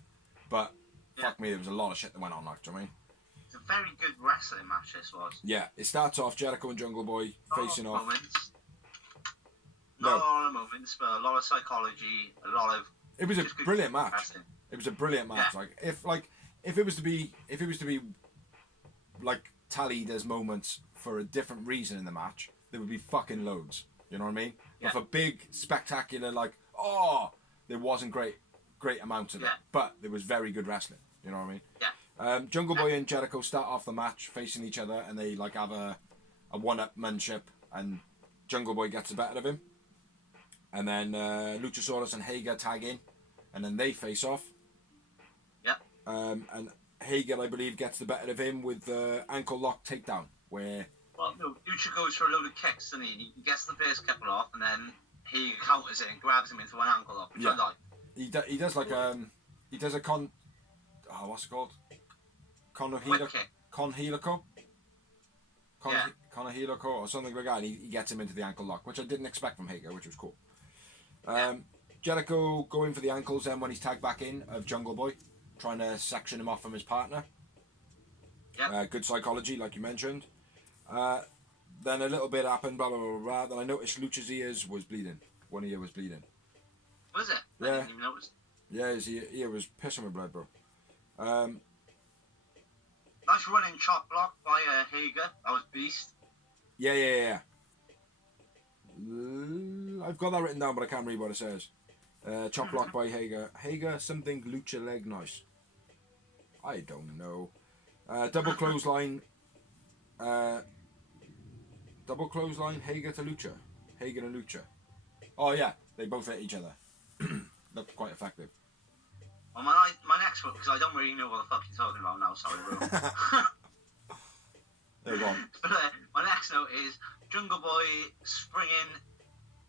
But fuck me, there was a lot of shit that went on. Like, do you know what I mean? It's a very good wrestling match. This was. Yeah, it starts off Jericho and Jungle Boy facing off. Moments. Not a lot of moments, but a lot of psychology. A lot of. It was a brilliant match. Wrestling. It was a brilliant match. Yeah. If it was to be like tallied as moments for a different reason in the match, there would be fucking loads. You know what I mean? Yeah. But for big, spectacular, there wasn't great amounts of it. But there was very good wrestling. You know what I mean? Yeah. Jungle Boy and Jericho start off the match facing each other, and they have a one-upmanship, and Jungle Boy gets the better of him. And then Luchasaurus and Hager tag in, and then they face off. Yeah. And Hager, I believe, gets the better of him with the ankle lock takedown, where... Well, no, Lucha goes for a load of kicks, and he gets the first couple off, and then he counters it and grabs him into an ankle lock, which I like. He does he does a what's it called? Conhelico? Conhelico or something like that, and he gets him into the ankle lock, which I didn't expect from Hager, which was cool. Jericho going for the ankles then when he's tagged back in of Jungle Boy, trying to section him off from his partner. Yeah. Good psychology, like you mentioned. Then a little bit happened, blah, blah, blah, blah. Then I noticed Lucha's ears was bleeding. One ear was bleeding. Was it? Yeah. I didn't even notice. Yeah, his ear was pissing with blood, bro. Nice running chop block by Hager. That was beast. Yeah. I've got that written down, but I can't read what it says. Chop block by Hager. Hager, something Lucha leg nice. I don't know. Double clothesline. Double clothesline, Hager to Lucha. Hager and Lucha. Oh yeah, they both hit each other. Looked quite effective. Well, my next one, because I don't really know what the fuck you're talking about now, sorry, bro. There you go. But my next note is Jungle Boy springing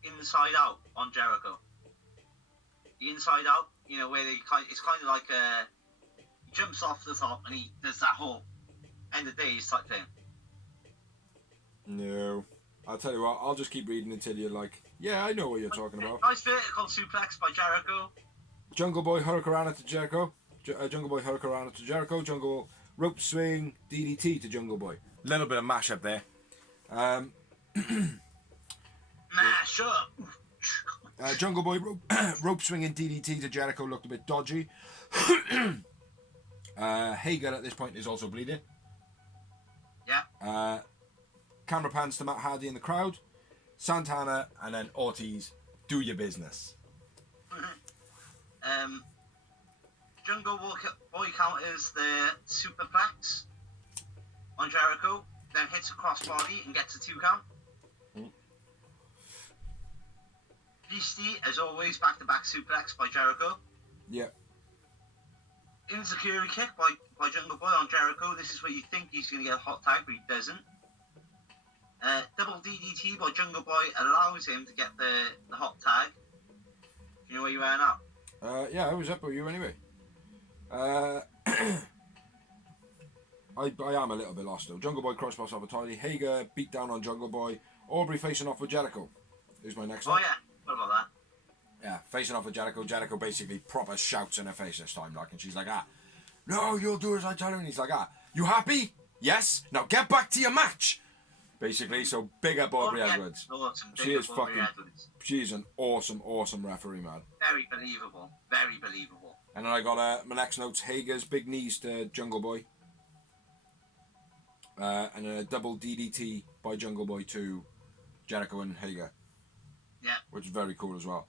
inside out on Jericho. The inside out, where it's kind of like he jumps off the top and he does that whole end of days type thing. No. I'll tell you what, I'll just keep reading until you're like, yeah, I know what you're talking about. Nice vertical suplex by Jericho. Jungle Boy Hurricanrana to Jericho. Jungle Boy Hurricanrana to Jericho. Jungle rope swing DDT to Jungle Boy. Little bit of mash up there. Mash up. Jungle Boy rope swinging DDT to Jericho looked a bit dodgy. Hager at this point is also bleeding. Yeah. Camera pans to Matt Hardy in the crowd. Santana and then Ortiz. Do your business. Jungle Boy counters the superplex on Jericho, then hits a crossbody and gets a 2 count. Beastie, as always, back-to-back suplex by Jericho. Yeah. Insecurity kick by Jungle Boy on Jericho. This is where you think he's going to get a hot tag, but he doesn't. Double DDT by Jungle Boy allows him to get the hot tag. Do you know where you are now? Yeah, I was up with you anyway. I am a little bit lost though. Jungle Boy crossbox off a tidy. Hager beat down on Jungle Boy. Aubrey facing off with Jericho. Is my next one. Oh yeah, what about that? Yeah, facing off with Jericho. Jericho basically proper shouts in her face this time, and she's like, no, you'll do as I tell you. And he's like, you happy? Yes. Now get back to your match. Basically, so big up Aubrey Edwards. Awesome. She is fucking. She's an awesome referee, man. Very believable. Very believable. And then I got my next notes: Hager's big knees to Jungle Boy, and a double DDT by Jungle Boy to Jericho and Hager. Yeah. Which is very cool as well.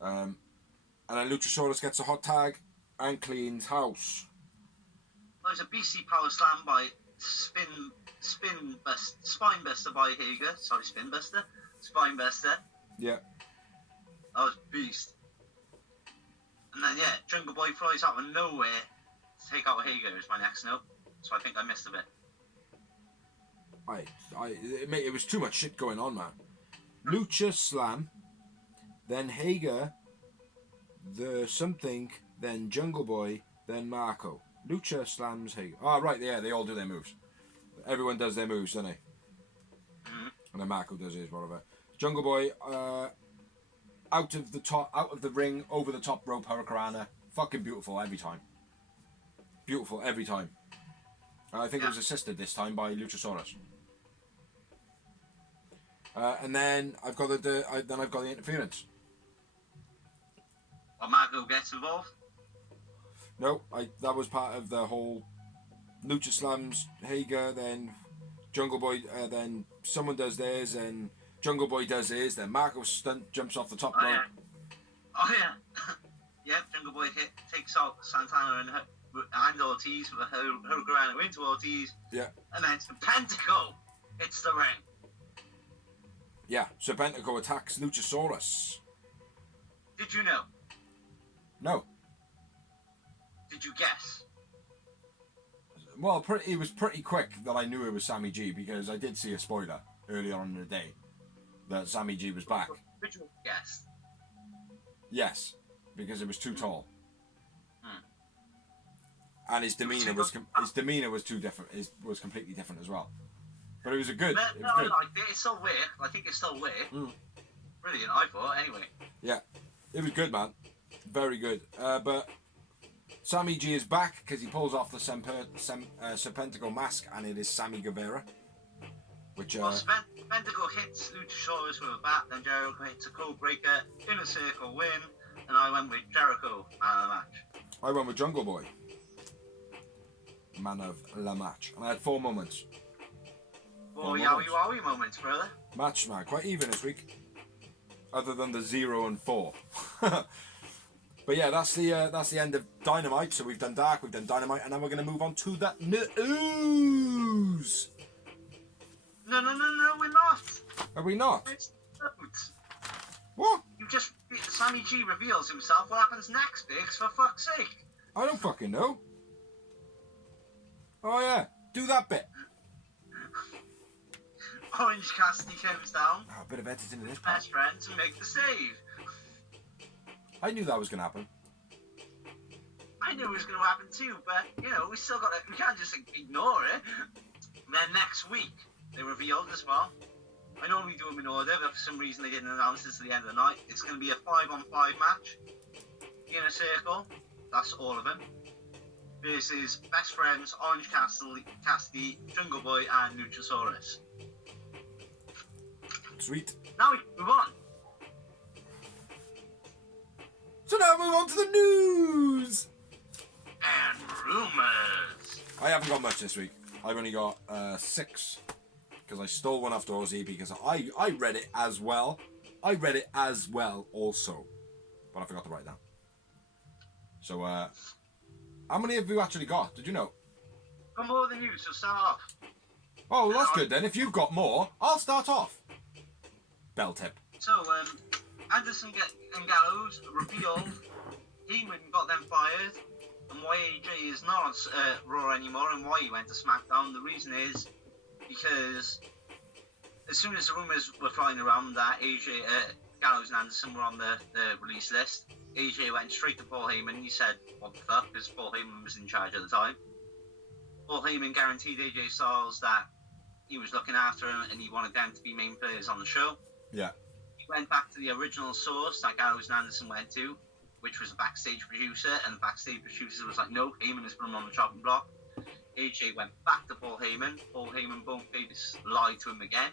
And then Luchasaurus gets a hot tag and cleans house. There's a BC power slam by Spinebuster by Hager. Sorry, Spinebuster. Yeah. That was beast. And then Jungle Boy flies out of nowhere to take out Hager is my next note. So I think I missed a bit. It was too much shit going on, man. Lucha slam, then Hager, the something, then Jungle Boy, then Marco. Lucha slams Hager. Oh, right, yeah, they all do their moves. Everyone does their moves, don't they? And then Marco does his, whatever. Jungle Boy, out of the ring, over the top rope, Hurricanrana. Fucking beautiful every time. Beautiful every time. I think it was assisted this time by Luchasaurus. And then I've got the interference. Or Marco gets involved? No, that was part of the whole Lucha slams Hager, then Jungle Boy, then someone does theirs, and Jungle Boy does his, then Marco stunt jumps off the top rope. Yeah, Jungle Boy takes out Santana and Ortiz with a Hurricanrana into Ortiz. Yeah. And then Serpentico hits the ring. Yeah, Serpentico attacks Luchasaurus. Did you know? No. Did you guess? Well, it was pretty quick that I knew it was Sammy G, because I did see a spoiler earlier on in the day that Sammy G was back. Did you guess? Yes, because it was too tall. And his demeanor was too different. Was completely different as well. But it was a good. I liked it. It still worked. I think it still worked. Brilliant, I thought. Anyway. Yeah, it was good, man. Very good. But Sammy G is back because he pulls off the Serpentico mask, and it is Sammy Guevara. Which Serpentico hits Luchasaurus with a bat, then Jericho hits a code breaker, inner circle win, and I went with Jericho man of the match. I went with Jungle Boy, man of the match, and I had 4 moments. Four yowie moments, brother. Match man, quite even this week, other than the 0 and 4. But yeah, that's the end of Dynamite. So we've done Dark, we've done Dynamite, and now we're going to move on to the news. No, we're not. Are we not? It's not. What? You just Sammy G reveals himself. What happens next, Biggs? For fuck's sake! I don't fucking know. Oh yeah, do that bit. Orange Cassidy comes down. Oh, a bit of editing in this part. Best friend to make the save. I knew that was going to happen. I knew it was going to happen too, but we we can't just ignore it. Then next week they revealed as well. I normally do them in order, but for some reason they didn't announce this at the end of the night. It's going to be a 5-on-5 match. Inner circle, that's all of them. Versus best friends, Orange Cassidy, Jungle Boy, and Luchasaurus. Sweet. Now we can move on. So now move on to the news. And rumours. I haven't got much this week. I've only got 6. Because I stole one off Dorsey because I read it as well. I read it as well also. But I forgot to write down. So, how many have you actually got? Did you know? Got more than you, so start off. Oh, well, that's good then. If you've got more, I'll start off. Bell tip. So, Anderson and Gallows revealed Heyman got them fired, and why AJ is not on Raw anymore, and why he went to SmackDown. The reason is because as soon as the rumours were flying around that Gallows and Anderson were on the release list, AJ went straight to Paul Heyman. He said, "What the fuck?" Because Paul Heyman was in charge at the time. Paul Heyman guaranteed AJ Styles that he was looking after him, and he wanted them to be main players on the show. Yeah. He went back to the original source that Gallows and Anderson went to, which was a backstage producer, and the backstage producer was like, "No, Heyman has put him on the chopping block." AJ went back to Paul Heyman. Paul Heyman boneface lied to him again.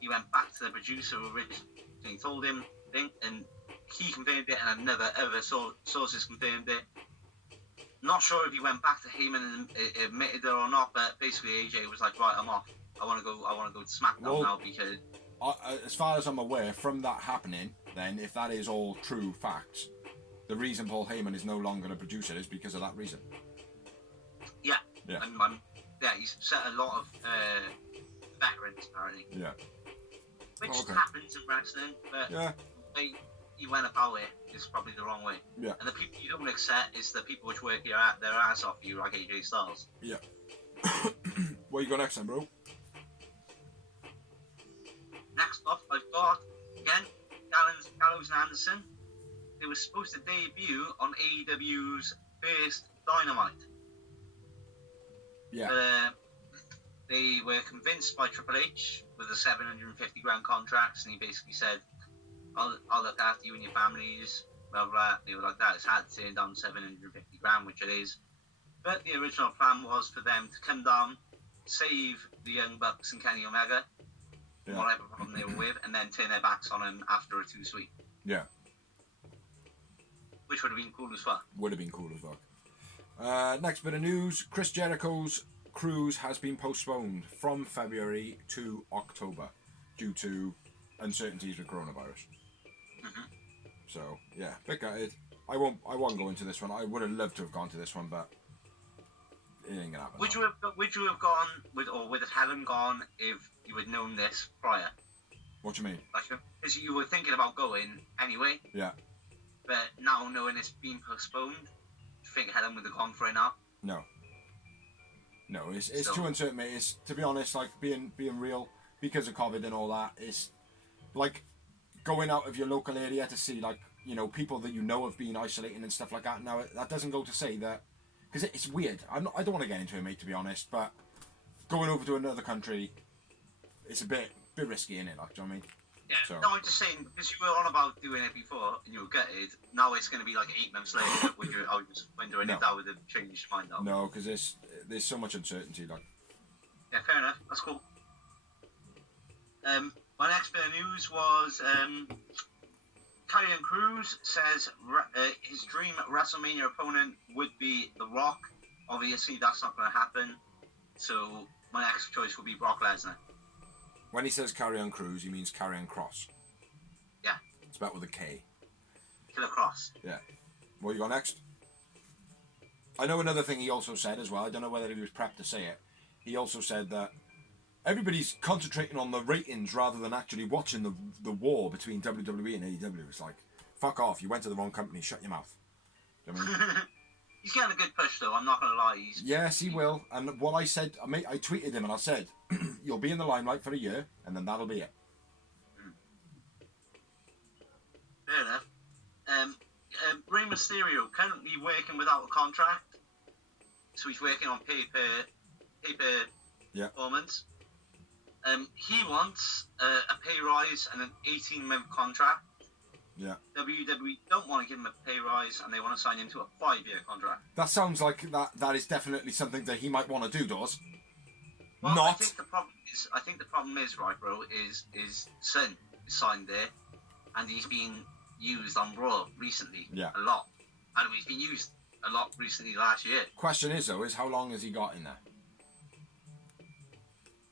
He went back to the producer who originally told him thing, and he confirmed it, and other sources confirmed it. Not sure if he went back to Heyman and admitted it or not, but basically AJ was like, "Right, I'm off. I want to go to SmackDown now because." As far as I'm aware, from that happening, then if that is all true facts, the reason Paul Heyman is no longer a producer is because of that reason. Yeah. Yeah. He's set a lot of veterans apparently. Yeah. Which happens in wrestling, but the way you went about it is probably the wrong way. Yeah. And the people you don't accept is the people which work their ass off you, like AJ Styles. Yeah. Where you go next then, bro? Next up, I've got, again, Gallows and Anderson. They were supposed to debut on AEW's first Dynamite. Yeah. they were convinced by Triple H with the 750 grand contracts, and he basically said, I'll look after you and your families, blah, blah. They were like, that. It's hard to turn down 750 grand, which it is. But the original plan was for them to come down, save the Young Bucks and Kenny Omega, whatever problem they were with, and then turn their backs on him after a 2-sweep. Yeah. Which would have been cool as fuck. Would have been cool as fuck. Next bit of news, Chris Jericho's cruise has been postponed from February to October due to uncertainties with coronavirus. So yeah, bit gutted. I won't go into this one. I would have loved to have gone to this one, but it ain't gonna happen. Would you have gone would it haven't gone if you had known this prior? What do you mean? Like, because you were thinking about going anyway. Yeah. But now knowing it's been postponed, do you think Helen would have gone for it now? No, it's too uncertain, mate. It's, to be honest, like being real, because of COVID and all that, it's like going out of your local area to see, like, you know, people that you know have been isolating and stuff like that. Now that doesn't go to say that, because it's weird. I don't want to get into it, mate, to be honest. But going over to another country, it's a bit risky, innit? Like, do you know what I mean? Yeah. So. No, I'm just saying, because you were on about doing it before and you were gutted. Now it's going to be like 8 months later. I was just wondering if that would have changed your mind. Though. No, because there's so much uncertainty. Like. Yeah, fair enough. That's cool. My next bit of news was Karrion Kross says his dream WrestleMania opponent would be The Rock. Obviously, that's not going to happen. So my next choice will be Brock Lesnar. When he says Karrion Kross, he means Karrion Kross. Yeah. It's spelled with a K. Killer Cross. Yeah. What you got next? I know another thing he also said as well. I don't know whether he was prepped to say it. He also said that everybody's concentrating on the ratings rather than actually watching the war between WWE and AEW. It's like, fuck off. You went to the wrong company. Shut your mouth. Do you know what I mean? He's getting a good push, though. I'm not going to lie. Yes, he will. And what I said, I tweeted him and I said, you'll be in the limelight for a year and then that'll be it. Fair enough. Rey Mysterio currently working without a contract. So he's working on paper performance. He wants a pay rise and an 18-month contract. Yeah. WWE don't want to give him a pay rise, and they want to sign him to a 5-year contract. That sounds like that is definitely something that he might want to do, does? Well, Not. I think the problem is, right, bro, is his son is signed there, and he's been used on Raw recently a lot. And he's been used a lot recently last year. Question is, though, how long has he got in there?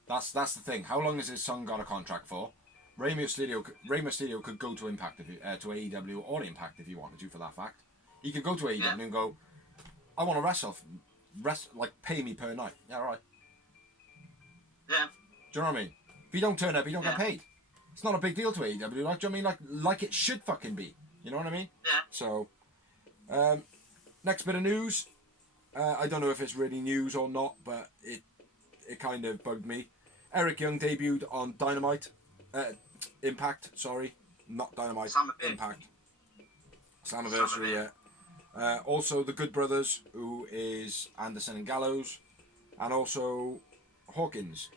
That's the thing. How long has his son got a contract for? Rey Mysterio could go to Impact to AEW or Impact if he wanted to. For that fact, he could go to AEW and go, "I want to wrestle, like pay me per night." Yeah, all right. Yeah. Do you know what I mean? If you don't turn up, you don't get paid. It's not a big deal to AEW. Like, do you know what I mean? Like it should fucking be. You know what I mean? Yeah. So, next bit of news. I don't know if it's really news or not, but it kind of bugged me. Eric Young debuted on Dynamite. Impact, sorry. Not Dynamite. Impact. Slammiversary, yeah. Also, the Good Brothers, who is Anderson and Gallows. And also Hawkins,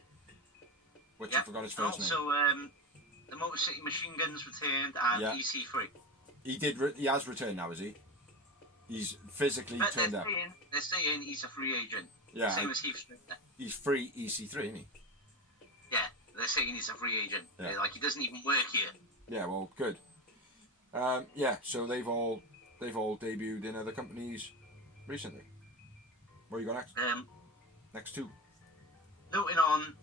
which I forgot his first name. Also, the Motor City Machine Guns returned and EC3. He has returned now, is he? He's physically turned up. They're saying he's a free agent. Yeah. Same as Heath Slater. He's free EC3, isn't he? Yeah, they're saying he's a free agent. Yeah. Like, he doesn't even work here. Yeah, well, good. So they've all debuted in other companies recently. What you got next? Next two. Noting on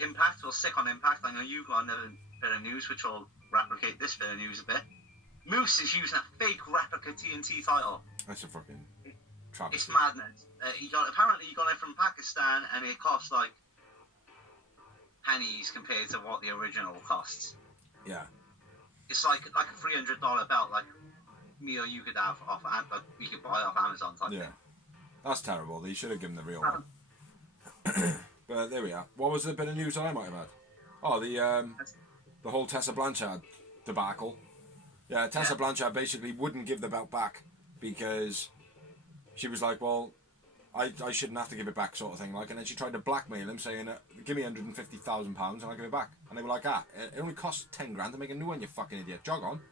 Impact, we'll stick on Impact. I know you've got another bit of news which will replicate this bit of news a bit. Moose is using a fake replica TNT title. That's a fucking travesty. It's madness. He got it from Pakistan, and it cost like pennies compared to what the original costs. Yeah. It's like a $300 belt, like me or you could have off, like we could buy off Amazon type thing. That's terrible. They should have given the real one. But there we are. What was the bit of news that I might have had? Oh, the whole Tessa Blanchard debacle. Yeah, Tessa Blanchard basically wouldn't give the belt back because she was like, well, I shouldn't have to give it back, sort of thing. Like, and then she tried to blackmail him, saying, "Give me £150,000 and I'll give it back." And they were like, it only costs 10 grand to make a new one, you fucking idiot. Jog on. Do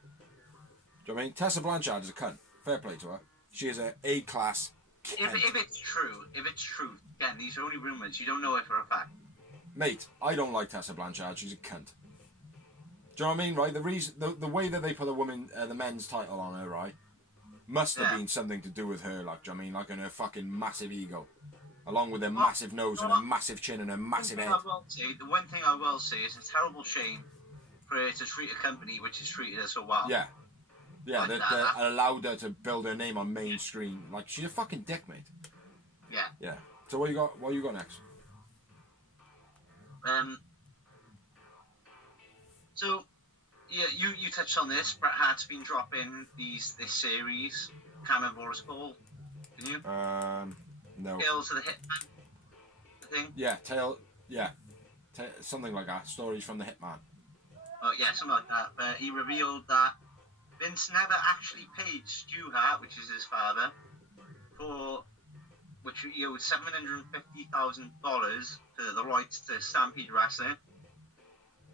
you know what I mean? Tessa Blanchard is a cunt. Fair play to her. She is a A-class cunt. If it's true, again, these are only rumours. You don't know it for a fact. Mate, I don't like Tessa Blanchard. She's a cunt. Do you know what I mean, right? The way that they put the men's title on her, right, must have been something to do with her, like, do you know what I mean? Like, and her fucking massive ego. Along with her massive nose and her massive chin and her massive head. The one thing I will say is it's a terrible shame for her to treat a company which has treated her so well. Yeah. Yeah, Like that allowed her to build her name on mainstream. Like, she's a fucking dick, mate. Yeah. Yeah. So what you got next? So, yeah, you touched on this. Bret Hart's been dropping this series. Can't remember what it's called. Can you? No. Tales of the Hitman. I think. Yeah, something like that. Stories from the Hitman. Oh yeah, something like that. But he revealed that Vince never actually paid Stu Hart, which is his father, which he owed $750,000 for the rights to Stampede Wrestling.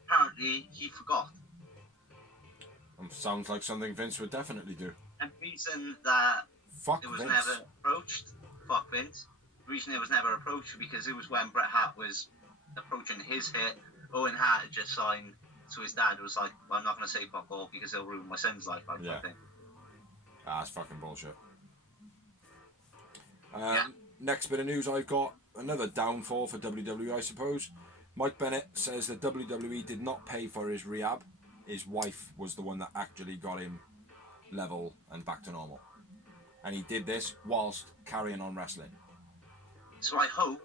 Apparently, he forgot. Sounds like something Vince would definitely do. And the reason that Fuck it was Vince. never approached, fuck Vince. The reason it was never approached because it was when Bret Hart was approaching his hit. Owen Hart had just signed, so his dad was like, "Well, I'm not going to say fuck all because it'll ruin my son's life." Yeah. That's fucking bullshit. Next bit of news I've got, another downfall for WWE, I suppose. Mike Bennett says that WWE did not pay for his rehab. His wife was the one that actually got him level and back to normal. And he did this whilst carrying on wrestling. So I hope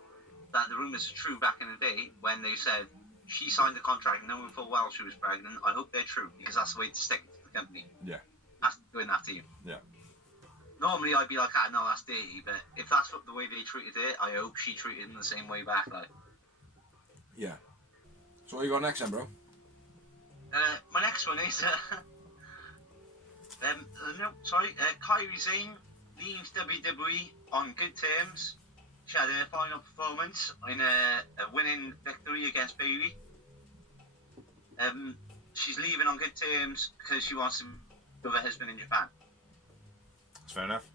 that the rumours are true back in the day when they said she signed the contract knowing full well she was pregnant. I hope they're true because that's the way to stick to the company. Yeah. That's doing that to you. Yeah. Normally I'd be like, no, that's dirty, but if that's the way they treated it, I hope she treated him the same way back. Like. Yeah. So what you got next then, bro? My next one is Kairi Sane leaves WWE on good terms. She had her final performance in a winning victory against Bayley. She's leaving on good terms because she wants to be with her husband in Japan. That's fair enough.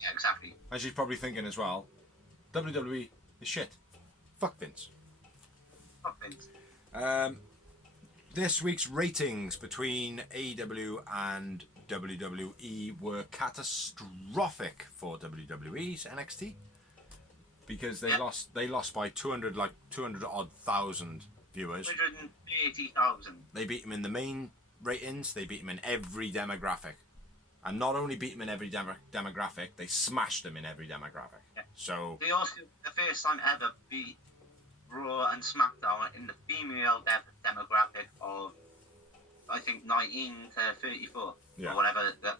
Yeah, exactly. And she's probably thinking as well, WWE is shit. Fuck Vince. Fuck Vince. This week's ratings between AEW and WWE were catastrophic for WWE's NXT because they lost by 200 odd thousand viewers. 280,000. They beat them in the main ratings. They beat them in every demographic, and not only beat them in every demographic, they smashed them in every demographic. Yeah. So they also the first time ever beat Raw and SmackDown in the female demographic of, I think, 19 to 34, or whatever that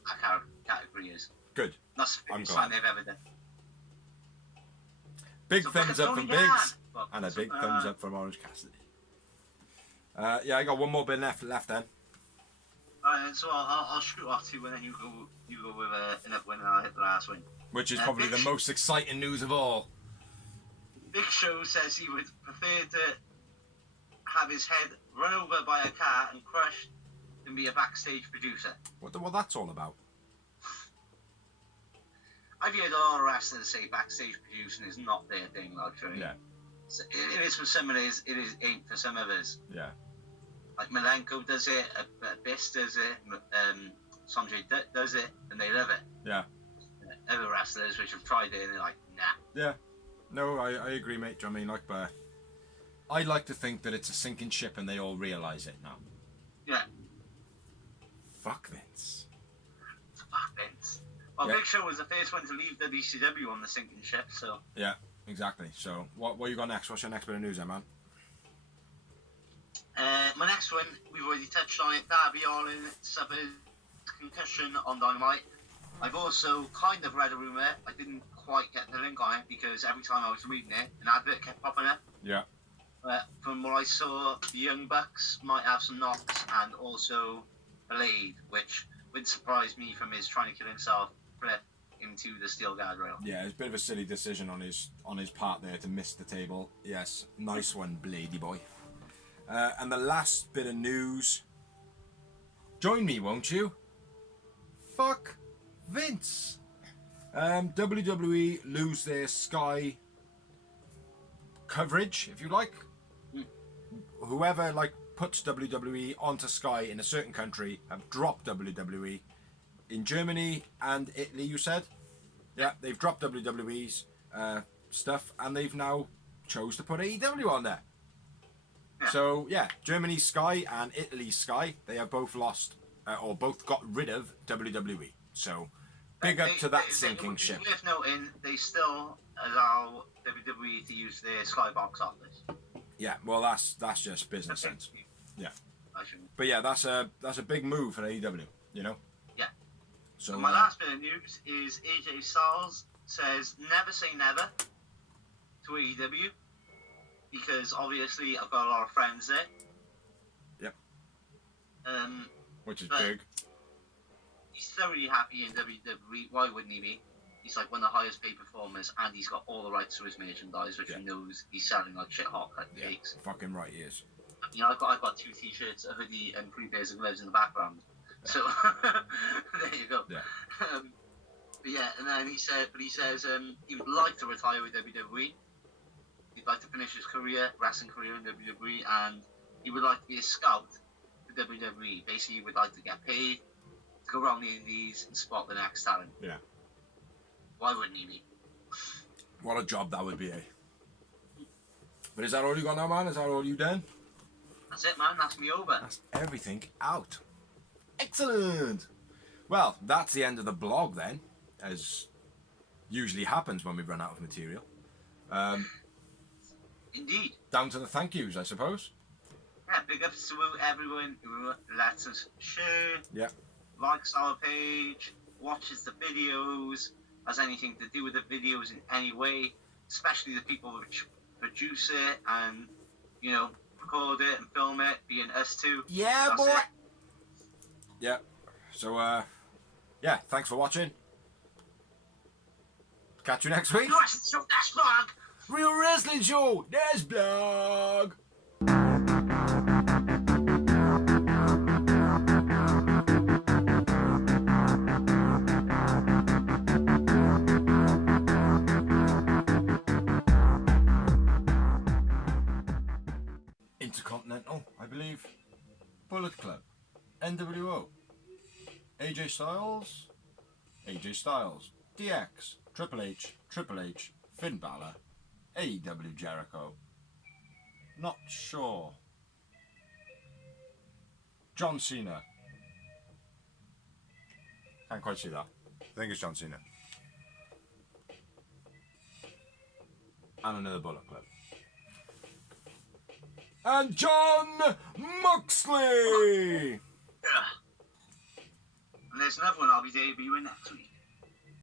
category is. Good. That's the first time they've ever done. Big thumbs up from Biggs, and a big thumbs up from Orange Cassidy. I got one more bit left then. So I'll shoot off two, and then you go with another one, and I'll hit the last one. Which is probably the most exciting news of all. Big Show says he would prefer to have his head run over by a car and crushed than be a backstage producer. What that's all about? I've heard a lot of wrestlers say backstage producing is not their thing, actually. Yeah. So it is for some of it ain't for some others. Yeah. Like Malenko does it, Abyss does it, Sanjay does it, and they love it. Yeah. Other wrestlers which have tried it and they're like, nah. Yeah. No, I agree, mate. Do you know what I mean? Like, I like to think that it's a sinking ship and they all realise it now. Yeah. Fuck Vince. Fuck Vince. Well, Big Show was the first one to leave WCW on the sinking ship, so... Yeah, exactly. So, what you got next? What's your next bit of news then, man? My next one, we've already touched on it. Darby Allin suffered concussion on Dynamite. I've also kind of read a rumour. I didn't quite get the link on it because every time I was reading it, an advert kept popping up. Yeah. From what I saw, the Young Bucks might have some knocks, and also Blade, which would surprise me from his trying to kill himself flip in into the steel guardrail. Yeah, it's a bit of a silly decision on his part there to miss the table. Yes, nice one, Blady boy. And the last bit of news. Join me, won't you? Fuck Vince. WWE lose their Sky coverage, if you like. Whoever puts WWE onto Sky in a certain country have dropped WWE. In Germany and Italy, you said? Yeah, they've dropped WWE's stuff and they've now chose to put AEW on there. Yeah. So, yeah, Germany's Sky and Italy's Sky, they have both lost or both got rid of WWE. So, big up to that sinking ship. Worth noting, they still allow WWE to use their Sky box office. Yeah, well, that's just business sense. Yeah. I shouldn't. But yeah, that's a big move for AEW, you know? Yeah. So my last bit of news is AJ Styles says never say never to AEW because obviously I've got a lot of friends there. Yep. Which is but big. He's thoroughly happy in WWE. Why wouldn't he be? He's like one of the highest paid performers, and he's got all the rights to his merchandise, which he knows he's selling like shit hot like cakes. Fucking right he is. You know, I've got 2 t-shirts, a hoodie, and 3 pairs of gloves in the background. Yeah. So there you go. Yeah. But yeah, and then he says he would like to retire with WWE. He'd like to finish his wrestling career in WWE, and he would like to be a scout for WWE. Basically, he would like to get paid to go around the indies and spot the next talent. Yeah. Why wouldn't he be? What a job that would be, eh? But is that all you got now, man? Is that all you done? That's it, man. That's me over. That's everything out. Excellent. Well, that's the end of the blog then, as usually happens when we run out of material. Indeed. Down to the thank yous, I suppose. Yeah, big ups to everyone who lets us share, Yeah. likes our page, watches the videos, has anything to do with the videos in any way, especially the people who produce it and, you know, record it and film it, being us two. Yeah, That's boy. it. Yeah. So, yeah, thanks for watching. Catch you next week. So that's blog. Real Wrestling Show. There's blog. Intercontinental, I believe. Bullet Club. NWO. AJ Styles. DX. Triple H. Finn Balor. AEW Jericho. Not sure. John Cena. Can't quite see that. I think it's John Cena. And another Bullet Club. And John Moxley! And there's another one I'll be debuting next week.